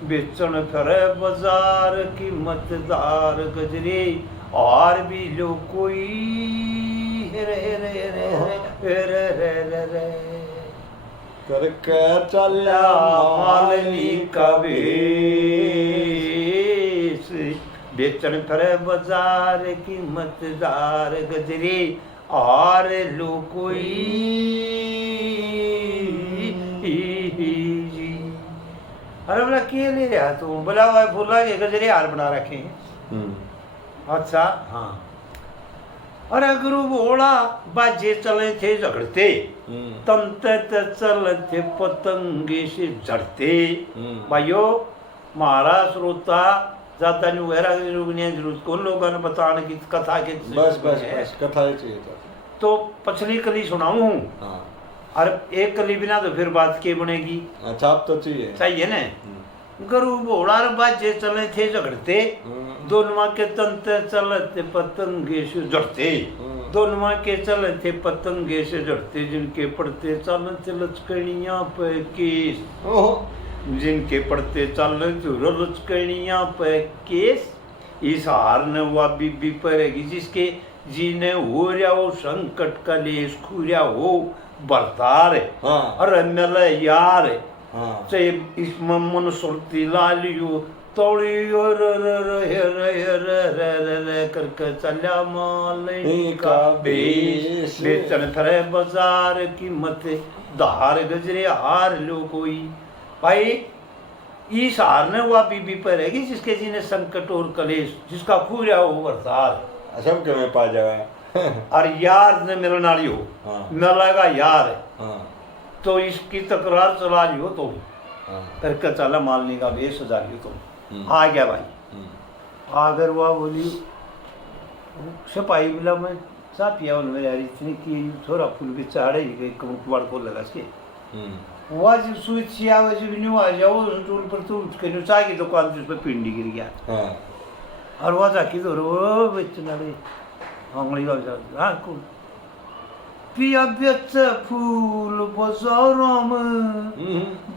बेचन फिरे बाजार की मतदार गजरे और भी लो कोई हेरे हेरे हेरे हेरे हेरे हेरे करके चला मालनी का बेस बेचन फिरे बाजार की मतदार गजरे और लो कोई। अरे बोला के ले रहा तू? बोला भाई फूला के गजरे हार बना रखे हैं। अच्छा हाँ। अरे गुरु बोला बाजे चले थे झगड़ते तमते चले थे पतंगे से झड़ते। भाइयों मारा श्रोता ज्यादा नहीं वगैरह जरूरत कौन लोगों ने बताने की कथा के बस बस बस कथा चाहिए तो पछली कली सुनाऊं और एक कली बिना तो फिर बात के बनेगी। अच्छा आप तो चाहिए ना। गरु घोड़ा बाजे चले थे झगड़ते दोनों के तंत्र चलते पतंगे से जड़ते दोनों के चले थे पतंगे से जड़ते जिनके पड़ते चलते लचकड़ियाँ पे केस जिनके पड़ते चलते लचकड़ियाँ पे केस इस हार ने हुआ बीबी पड़ेगी जिसके जीने हो रहा हो संकट का लेस खुरिया हो बरतार अरे मेले यार चाहे इसमें मन सुरती लालियो तोड़ी करके चला मालनी का बेस बेचन फिरे बाजार की मत धार गजरे हार लो कोई। भाई इस हार ने हुआ बीबी पड़ेगी जिसके जीने संकट और कलेश जिसका खुरिया हो बरतार सब के में पा जाए और यार ने मेरा नाली हो मिलेगा यार तो इसकी तकरार चला लियो तो करके चला मालनी का 20,000 तो आ गया भाई। अगर वह बोली सिपाही बोला मैं सा पिया मेरे यार इतनी की थोड़ा फूल के चाड़े ही कुमार को लगा से वह जब स्विच किया वह जब न्यू आ जाओ टूल पर तू उसके न्यू चाय की दुकान जिस पर पिंडी गिर गया और वह जाके तो रो बेचना रे अंगली का हाँ को पिया बेच फूल बाजारों में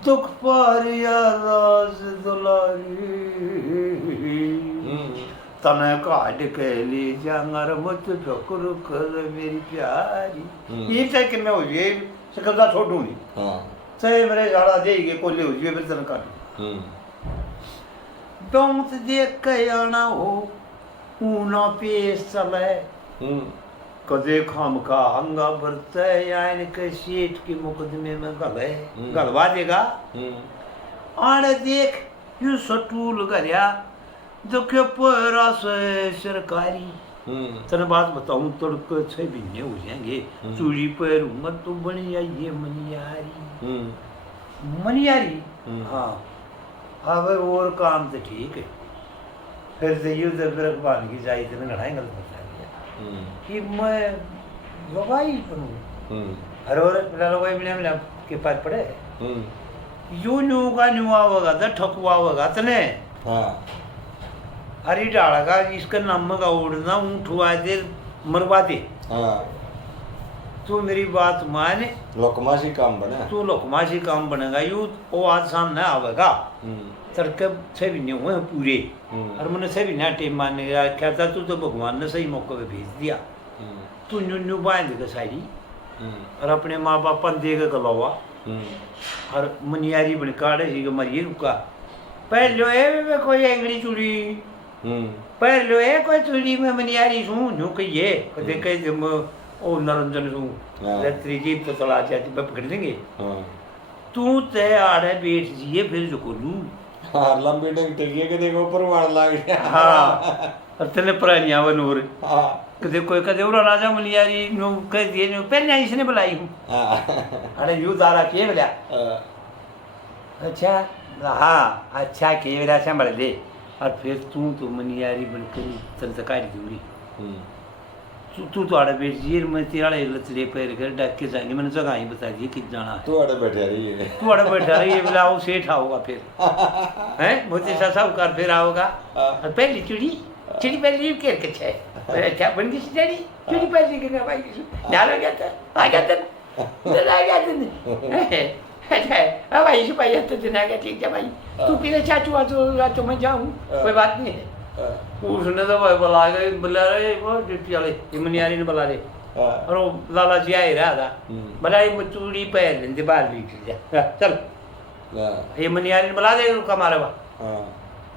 दुख पर या राज दुलारी तने काट के ले जांगर मुझ ठोकर कर मेरी प्यारी ये चाहे कि मैं हो ये सकलता छोड़ूं नहीं चाहे मेरे झाड़ा देगी कोले हो ये फिर तने काटूं डोंट देख के आना हो ऊना पेश चले कदे खाम का हंगा भरता है यानी के सेठ के मुकदमे में गले गलवा देगा आने देख यू सटूल गरिया दुखे परा से सरकारी तने बात बताऊं तड़के 6 महीने हो जाएंगे चूड़ी पहनूंगा तो बनी ये मनियारी हाँ अब और काम तो ठीक है फिर से यू तो फिर बांध की जाए तो मैं लड़ाई गलत बता दिया कि मैं लगाई बनूं हर और लगाई मिला के पास पड़े यू न्यू का न्यू आवेगा तो ठकुआ होगा तने अरे डालेगा इसका नाम का उड़ना ऊँठवा दे मरवा दे तू मेरी बात मान लोकमाशी काम बना तू लोकमाशी काम बनेगा यू वो आज सामने आवेगा तड़के 6 महीने हुए हैं पूरे और मैंने 6 महीने टाइम मानने गया कहता तू तो भगवान ने सही मौके पे भेज दिया तू न्यू न्यू बांध देगा साड़ी और अपने माँ बाप देगा गलावा और मनियारी बन काढ़े ही मरिए रुका पैर लो है कोई एंगड़ी चूड़ी पैर लो है कोई चूड़ी में मनियारी सू न्यू कहिए कदे कह ओ नरंजन सू तेरी जीप तो चला जाती पकड़ देंगे तू ते आड़े बैठ जिए फिर जो कोलू लंबी डंग टेकिए के देखो ऊपर मार लाग गया और तेने पुरानियां बनूर कदे कोई कदे उड़ा राजा मनियारी नो कह दिए नो पहले इसने बुलाई हूं अरे यू दारा के बोला अच्छा हाँ अच्छा के बोला संभाल दे और फिर तू तो मनियारी बनकर चल तकारी दूरी तू तो आड़े बैठ जी मैं तेरा लचड़े पैर कर डक के जाएंगे मैंने जगह ही बता दी कि जाना है तू आड़े बैठा रही है तू आड़े बैठा रही है बोला वो सेठ आओगा फिर हैं मोती सा साहूकार फिर आओगा और पहली चिड़ी पहली के कुछ है क्या बन गई चिड़ी चिड़ी पहली के भाई डाल आ गया अच्छा भाई सिपाही तो दिन आ गया ठीक है भाई तू पीले चाचू आ तो मैं जाऊँ कोई बात नहीं है उसने तो भाई बुला रहे वो ड्यूटी वाले इमनियारी ने बुला रहे और वो लाला जी आ ही रहा था बोला ये चूड़ी पहन लेंगे बाहर भी चल ये मनियारी ने बुला दे रुका मारे बा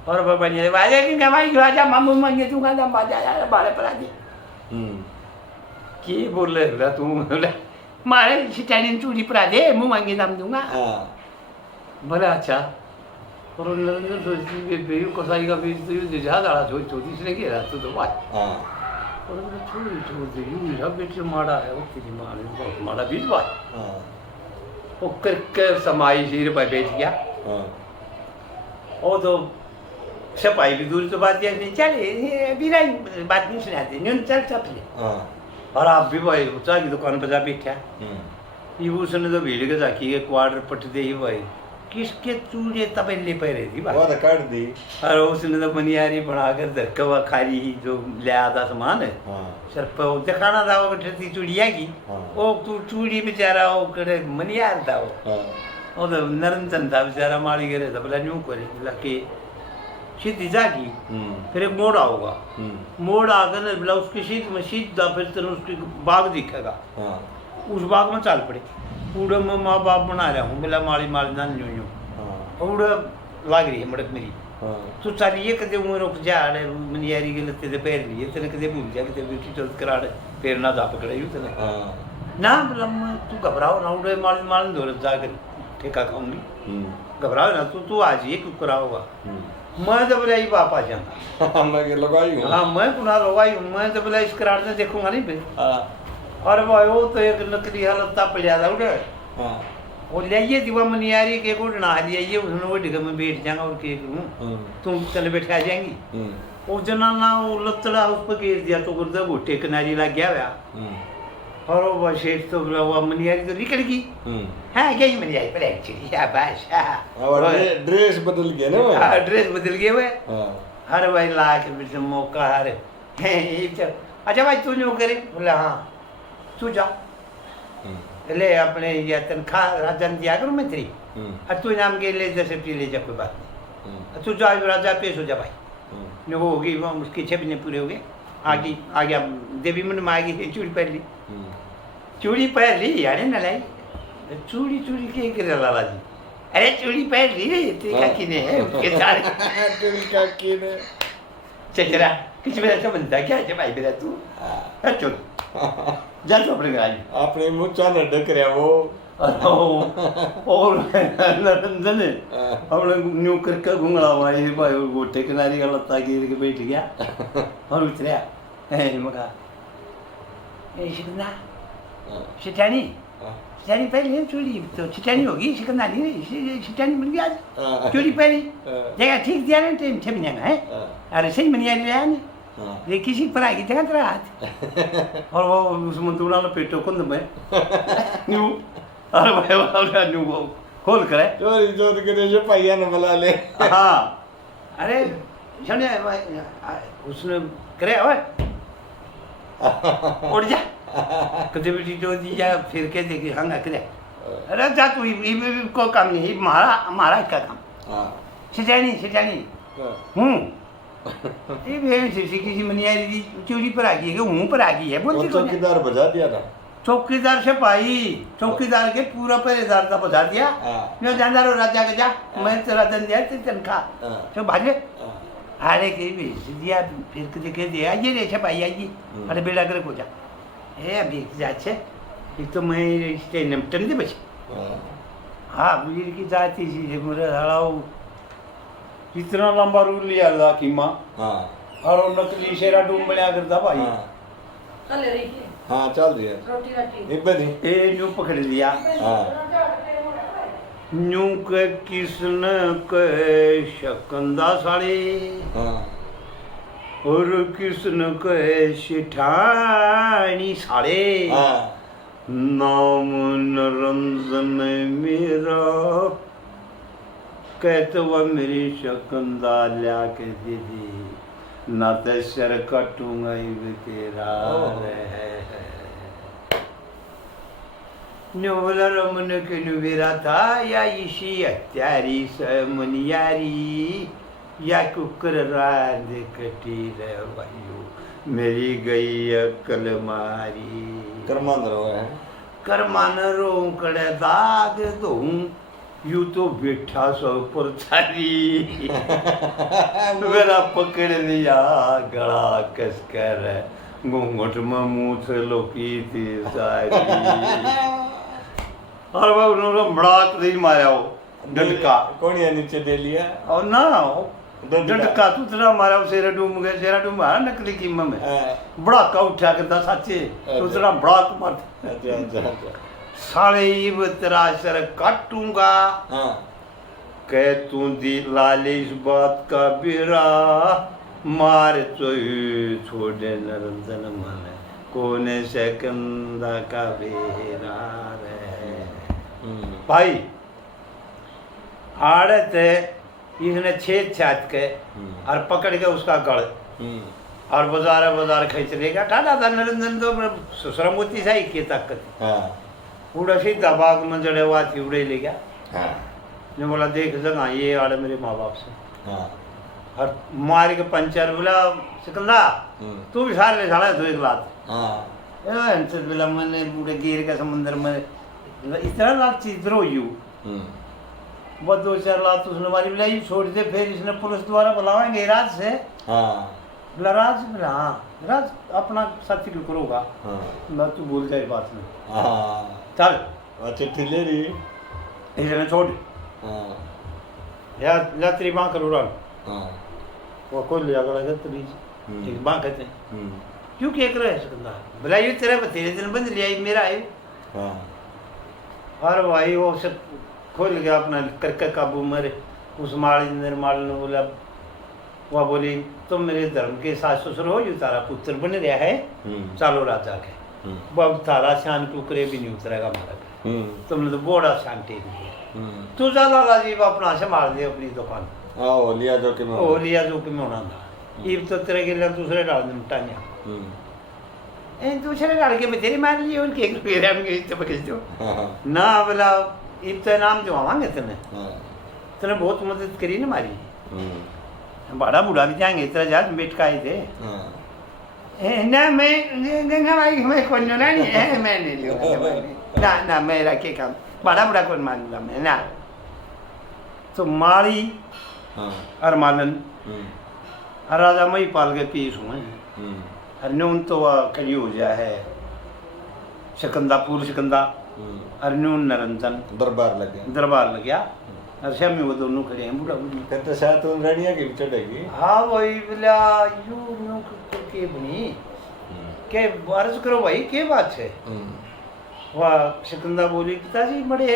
और बाबा ने वाजे कि भाई राजा मामू मांगे तू का बाजा यार बाले पर आ दे की बोल रहा तू बोले मारे सिटानी चूड़ी पर आ दे मुंह मांगे दाम दूंगा बोला अच्छा और नरेंद्र सोचती बेयू कसाई का बीज तो ये ज्यादा आड़ा छोड़ छोटी इसने किया तो बात और मैं छोड़ दे यू सब बेटे माड़ा है वो तेरी मां ने बहुत माड़ा बीज बात वो करके समाई सिर पर बैठ गया वो तो सिपाही भी दूर तो बात नहीं चले बिना बात नहीं सुनाते न्यून चल चपले और आप भी भाई चाय की दुकान पर जा बैठा ये उसने तो भीड़ के जाकी के क्वार्टर पट दे ही भाई किसके चूड़े तबेले पे रही थी वो तो काट दी और उसने तो मनियारी बनाकर धरकवा खाली जो ले आता सामान है सर पे वो दिखाना था वो ठती चूड़िया की वो तू चूड़ी बेचारा वो करे मनियार था वो तो नरंजन था बेचारा मारी गिरे था बोला न्यू करे बोला कि सीधी जागी फिर एक मोड़ आओगा मोड़ आकर बोला उसकी सीध में सीधा फिर तेरे उसकी बाग दिखेगा उस बाग में चाल पड़े पूरे में माँ बाप बना रहा हूँ बोला माली माली ना न्यू न्यू पूरा लाग रही है मड़क मेरी तो चलिए कदे उम्र रुक जा रहे मनियारी के लत्ते दे पैर लिए तेने कदे भूल जा कदे ब्यूटी चल करा पैर ना जा पकड़े यू तेने ना बोला तू घबराओ ना उड़े माली माली दौड़त जाकर ठेका खाऊंगी घबराओ ना तू आज ये क्यों कराओगा मैं तो बोला ये बाप आ जाऊंगा मैं के लगाई हूँ हाँ मैं पुनः लगाई हूँ मैं तो बोला इस करार से देखूंगा नहीं फिर और भाई वो तो एक नकली हालत पड़ जाता उड़े और ले आइए दीवा मनियारी के को ना ले आइए उसने वो डिगा में बैठ जाऊंगा और के करूं तुम चले बैठा जाएंगी वो जनाना वो लतड़ा उस पर गिर दिया तो गुर्दा घुट्टे किनारी लग गया हुआ और वो शेख तो वो मनियारी तो निकल गई हाँ गई मनियारी पर एक्चुअली शाबाश और ड्रेस बदल गया ना भाई हाँ ड्रेस बदल गए हुए हर भाई ला के फिर से मौका हर अच्छा भाई तू नहीं करे बोला हाँ तू जा ले अपने या तनख्वाह राजन दिया करूँ मैं तेरी और तू इनाम के ले जैसे पी ले जा कोई बात नहीं तू जा राजा पेश हो जा भाई ने वो होगी वो उसके 6 महीने पूरे हो गए आ गया देवी मन में आ गई चूड़ी पहन ली चूड़ी पहन ली यार ना लाई चूड़ी चूड़ी के करे लाला जी अरे चूड़ी पहन ली तेरी काकी ने है उसके सारे तेरी काकी ने चचरा कुछ मेरा तो बनता क्या है भाई मेरा तू चल जा तो अपने घर अपने मुँह न ढक रहा वो और नरंजन अपने न्यू करके घुंगड़ा भाई भाई गोटे किनारी का लत्ता गिर के बैठ गया और उतरा मगा शिकंदा शिटानी शिटानी पहले चोरी तो शिटानी होगी शिकंदा नहीं शिटानी मिल गया चोरी पहली जगह ठीक दिया ना टाइम 6 महीने का है अरे सही मनिया नहीं आया नहीं ये किसी पर आ गई जगह तेरा हाथ और वो उस मंतूरा लपेटो कुंद में न्यू अरे भाई वाला न्यू वो खोल करे चोरी चोरी करे जो पैया न बुला ले हाँ अरे सुनिए उसने करे ओए उड़ जा कदे बेटी जो दी जा फिर के देखी हंगा करे अरे जा तू ये को काम नहीं ये हमारा का काम सिटानी ये भी किसी मनियारी दी चोरी पर आ गई है हूँ पर आ गई है बोलती चौकीदार बजा दिया था चौकीदार से पाई चौकीदार के पूरा पहरेदार का बता दिया मैं जानदार हो राजा के जा मैं तेरा दन दिया तेरी तनख्वाह तो भागे अरे के भेज दिया फिर के दिया ये रे छपाई आइए अरे बेड़ा करे को जा ए अभी जाचे एक तो मैं स्टे नमटन दे बचे हाँ मुझे की जाती थी मेरे हड़ाओ इतना लंबा रूल लिया था कि माँ और नकली शेरा डूम बना करता भाई चल रही है हाँ चल रही है रोटी राटी एक बनी ए न्यू पकड़ लिया न्यू के किसने के शकंदा साड़े और किसने के शिठानी साड़े नाम नरंजन मेरा कहते हुआ मेरी शकंदा लिया के दीदी ना तो सर कटूंगा तेरा न्योला रमन के नुवेरा था या इसी हत्यारी मनियारी या कुकर रात कटी रे भाइयों मेरी गई अकल मारी करमानरो कड़े दाग दो यू तो बैठा सो पर थारी मेरा पकड़ लिया गला कस कर घूंघट में मुँह से लोकी थी सारी और वो उन्होंने बड़ाक नहीं मारा वो डंडका कौन है नीचे दे लिया और ना डंडका तू तेरा मारा वो सेरा डूम गया सेरा डूम मारा नकली कीमा में बड़ाका उठा करता साचे तो तेरा बड़ाक मार साले ये तेरा सर काटूंगा कह तू दी लाले इस बात का बेरा मार तो छोड़े नरंजन मन कोने सेकंदा का बेरा रे भाई आड़त इसने छेद छात के और पकड़ के उसका गढ़ और बाजार खींच लेगा ठाडा था नरेंद्र तो ससुरमूर्ति सा ही की ताकत उड़ा सी दबाग में जड़े हुआ थी उड़े ले गया ने बोला देख जगह ये आड़े मेरे माँ बाप से और मार के पंचर बोला सिकंदा तू भी सारे ले साड़ा तो एक लात बोला मैंने बूढ़े गिर के समंदर में इतना लात चित्र हो यू बहुत 2-4 लात उसने मारी बोला ये छोड़ दे फिर इसने पुलिस द्वारा बुलावाएंगे राज से बोला राज बोला हाँ राज अपना साथी क्यों करोगा मैं तू भूल जाए बात में चल चिट्ठी ले रही इसने छोड़ या तेरी माँ करो वो कोई लिया गया तभी एक माँ कहते हैं क्यों क्या कर रहे हैं सिकंदर बोला ये तेरा तेरे दिन बंद लिया मेरा है हर भाई वो सब खोल गया अपना करके काबू मरे। उस माली निर्माल ने बोला, वह बोली तुम मेरे धर्म के सास ससुर हो, जो तारा पुत्र बन रहा है, चालो राजा के अब तारा शान टुकड़े भी नहीं उतरेगा हमारा, तुमने तो बड़ा शांति दी है। तू जा लाला जी अपना संभाल दे अपनी दुकान। ओ लिया जो कि मैं होना था इब तो तेरे के लिए दूसरे डाल दे मिटाइयाँ दूसरे डाल के तेरी मान ली उनके तो ना बोला इब तो नाम जो आवांगे तेने बहुत मदद करी ना हमारी। बड़ा बूढ़ा भी जाएंगे तेरा जा बेट का आए थे ना मैं कौन ना नहीं है मैं नहीं लूँगा ना मेरा के काम बड़ा बड़ा कौन मान लूँगा मैं ना। तो माली और मालन और राजा मई पाल के पीस हुए और नून तो वह कली हो जाए है सिकंदा और नून नरंजन दरबार लग गया और शामी वो दोनों खड़े हैं बूढ़ा बूढ़ी। फिर तो शायद तुम रानिया की चढ़ेगी। हाँ वही बोला यू के बनी के अर्ज करो भाई के बात है। वह सिकंदा बोली पिताजी बड़े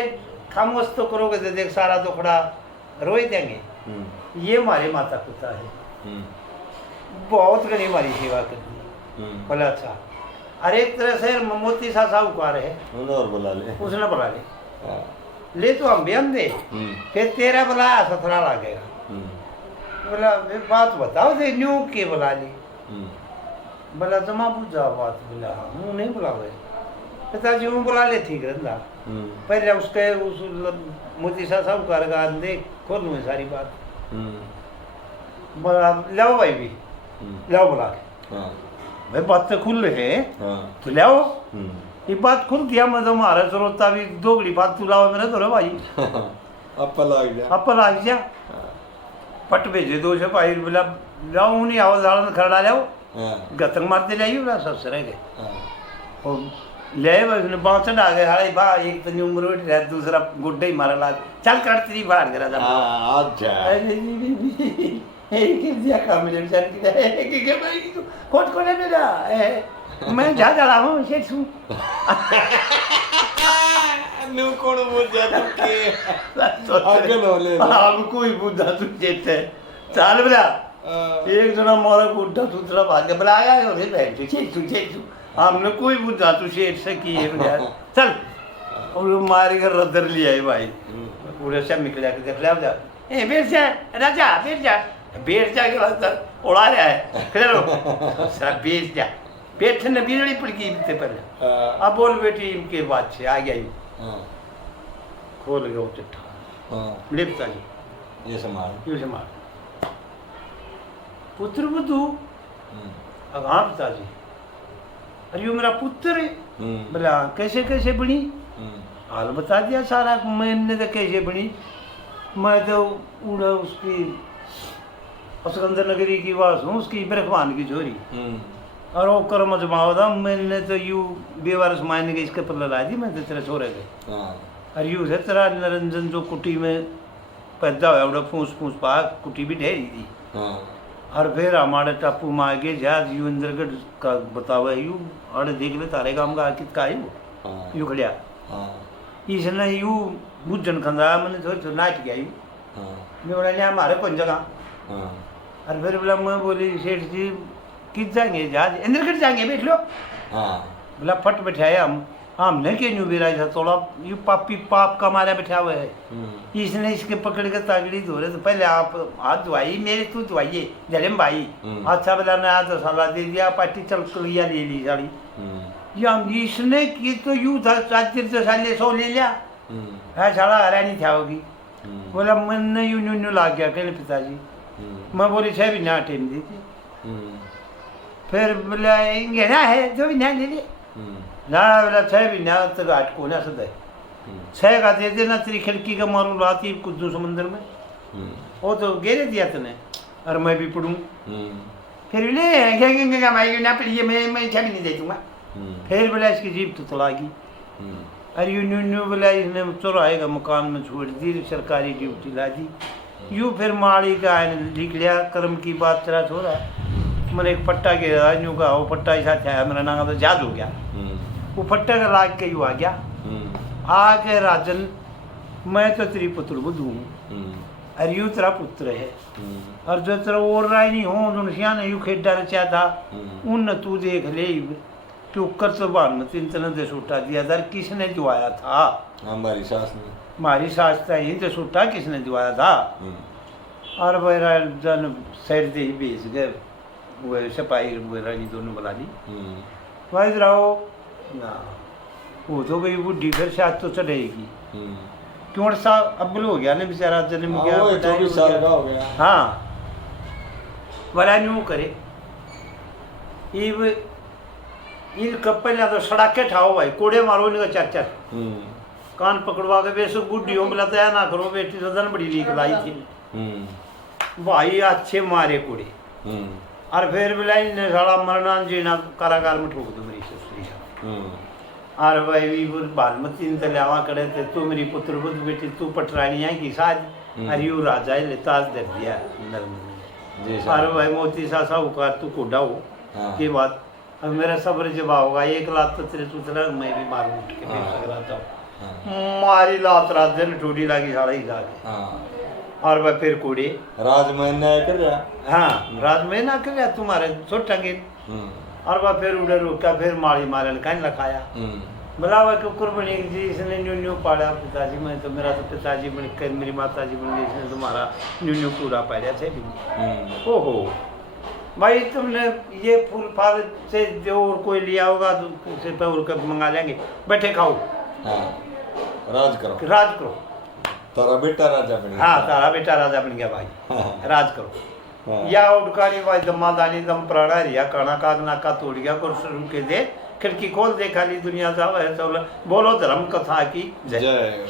खामोश तो करोगे तो देख सारा दुखड़ा रोए देंगे। ये हमारे माता पिता है बहुत घनी हमारी सेवा करनी। बोला अच्छा अरे एक तरह से मोती सा साहूकार है उसने बुला ले तो हम भी हम दे फिर तेरा बुलाया सथरा लागेगा। बोला बात बताओ दे न्यू के बुला ली। बोला जमा पूछा बात। बोला हूँ नहीं बुला गए पिताजी हूँ बुला ले ठीक रहा पहले उसके उस मोती सा साहूकार का देख खोल में सारी बात। बोला लाओ भाई भी लाओ बुला के भाई बात तो खुल रहे तो लाओ ये बात खुल दिया मैं तो हमारा श्रोता भी दोगली बात तू लाओ मेरे तो भाई अप्पा लाग जा पट भेजे दो सिपाही बोला लाओ नहीं आओ दाल खड़ा लाओ गतंग मारते लाइए बोला सब सर गए ले उसने बाँह चढ़ा गए हारे बा एक तो उम्र उठ रहा दूसरा गुड्डे ही मारा लाग चल काट तेरी बाहर करा था कोट कोने मेरा मैं जा रहा हूँ शेठ हूँ न्यू कौन बोल जाता के आगे नो ले अब कोई बुद्धा तू जेठ है चल बरा एक जना मोरा बुद्धा दूसरा भाग के बुलाया है और बैठ तू शेठ तू हमने कोई बुद्धा तू शेठ से की है चल और मार कर रदर लिया है भाई पूरे से निकला के देख ले ए बैठ जा राजा बैठ जा के रदर उड़ा रहा है खड़ो सारा बैठ जा बैठने बिजली पड़की से पहले अब बोल बेटी इनके बाद से आ गया खोल गया चिट्ठा लिपता जी ये संभाल पुत्र बुद्धू हाँ पिताजी अरे यो मेरा पुत्र है। बोला कैसे कैसे बनी हाल बता दिया सारा मैंने तो कैसे बनी मैं तो उड़ा उसकी सिकंदर नगरी की वास हूँ उसकी ब्रह्मान की छोरी और वो कर्म जमाओ था मैंने तो यू बेवारस मायने के इसके पल्ला ला दी मैं तो तेरे छोरे थे और यू है तेरा निरंजन जो कुटी में पैदा हुआ उड़ा फूस पाक कुटी भी ढेरी थी और फिर हमारे टापू में आगे जा यू इंद्रगढ़ का बतावा यू और देख ले तारे काम का कित का है यू खड़िया इसने यू बुझन खंदा मैंने थोड़ी नाच गया यू मैं बोला नहीं हमारे कौन जगह और फिर बोला मैं बोली सेठ जी किस जाएंगे जहाज इंद्रगढ़ जाएंगे बैठ लो बोला फट बैठाए हमने क्यों नहीं बिराज था थोड़ा यू पापी पाप का मारा बैठा हुआ है इसने इसके पकड़ के तागड़ी धो रहे तो पहले आप हाथ धोवाई मेरे तू धोवाइए जलेम भाई अच्छा बोला मैं आज साला दे दिया पार्टी चल लिया ले ली साड़ी या इसने की तो यू था चार साले 100 ले लिया है साला हरानी था होगी। बोला मैंने यूं यूं ला गया कहले पिताजी मैं बोली 6 महीना टाइम दी थी फिर बोला घेरा है 2 महीना ले ले ना बोला 6 महीना तक आठ को ना सदा 6 का दे देना तेरी खिड़की का मारू लाती कुद्दू समंदर में वो तो घेरे दिया तूने और मैं भी पढ़ूँ फिर ले भाई ना पढ़िए मैं 6 महीने दे दूँगा। फिर बोला इसकी जीप तो तलागी अरे यूं बोला इसने चौराहे का मकान में छोड़ दी सरकारी ड्यूटी ला दी यूँ फिर माड़ी का लिख लिया कर्म की बात चला छोड़ा मैंने एक पट्टा के यूँ का वो पट्टा ऐसा था मेरा नाम तो याद हो गया वो पट्टा का लाग के यूँ आ गया आगे राजन मैं तो तेरी पुत्र बुद्ध हूँ और यू तेरा पुत्र है और जो तेरा और राय नहीं हो दुनिया ने यू खेडा रचा था उन तू देख ले तू कर तो भानुमती ने दे सूटा दिया दर किसने जुआया था हमारी सास ने हमारी सास था यही तो सूटा किसने जुआया था और वह जन सैर दे बेच गए वो सिपाही वो रानी दोनों बुला ली भाई रहो ना वो तो गई बुढ़ी फिर शायद तो चढ़ेगी क्यों सा अब्बल हो गया ना बेचारा जन्म गया 24 साल का हो गया हाँ वाला न्यू करे इब इन कपल तो सड़ाके ठाओ भाई कोड़े मारो इनका चाचा कान पकड़वा के बेसु बुढ़ी हो मिला तो ना करो बेटी सदन बड़ी लीक लाई थी भाई अच्छे मारे कोड़े और फिर बिलाई ने साला मरना जीना कारागार में ठोक दो मेरी ससुरी और भाई भी भानुमती ने तल्यावा करे थे तू मेरी पुत्र बुद्ध बेटी तू पटरानी आएगी साज अरे यू राजा है लेताज दे दिया और भाई मोती सा साहूकार तू कोडा हो के बाद अब मेरा सब्र जवाब होगा एक लात तो तेरे सुतरा मैं भी मारू उठ के देख सकता हूँ मारी लात रात दिन ठोड़ी लगी साड़ा ही जाके और वह फिर कोड़े राजमहल ने कर रहा हाँ राजमहल ना कर रहा तुम्हारे छोटा गिन और वह फिर उड़े रोका फिर मारी मारे कहीं लखाया बोला वह कुकुर बनी जी इसने न्यू न्यू पाड़ा पिताजी मैं तो मेरा तो पिताजी बन कर मेरी माता जी बन गई इसने तुम्हारा न्यू न्यू पूरा पाया थे ओहो भाई तुमने ये फूल फाल से जो और कोई लिया होगा तो उसे पे और कब मंगा लेंगे बैठे खाओ राज करो तारा बेटा राजा बन गया हाँ तारा बेटा राजा बन गया भाई राज करो या उड़कानी भाई दम्मा दानी दम प्राणा रिया काना काग नाका तोड़ गया कर शुरू के दे खिड़की खोल दे खाली दुनिया साहब है बोलो धर्म कथा की जय।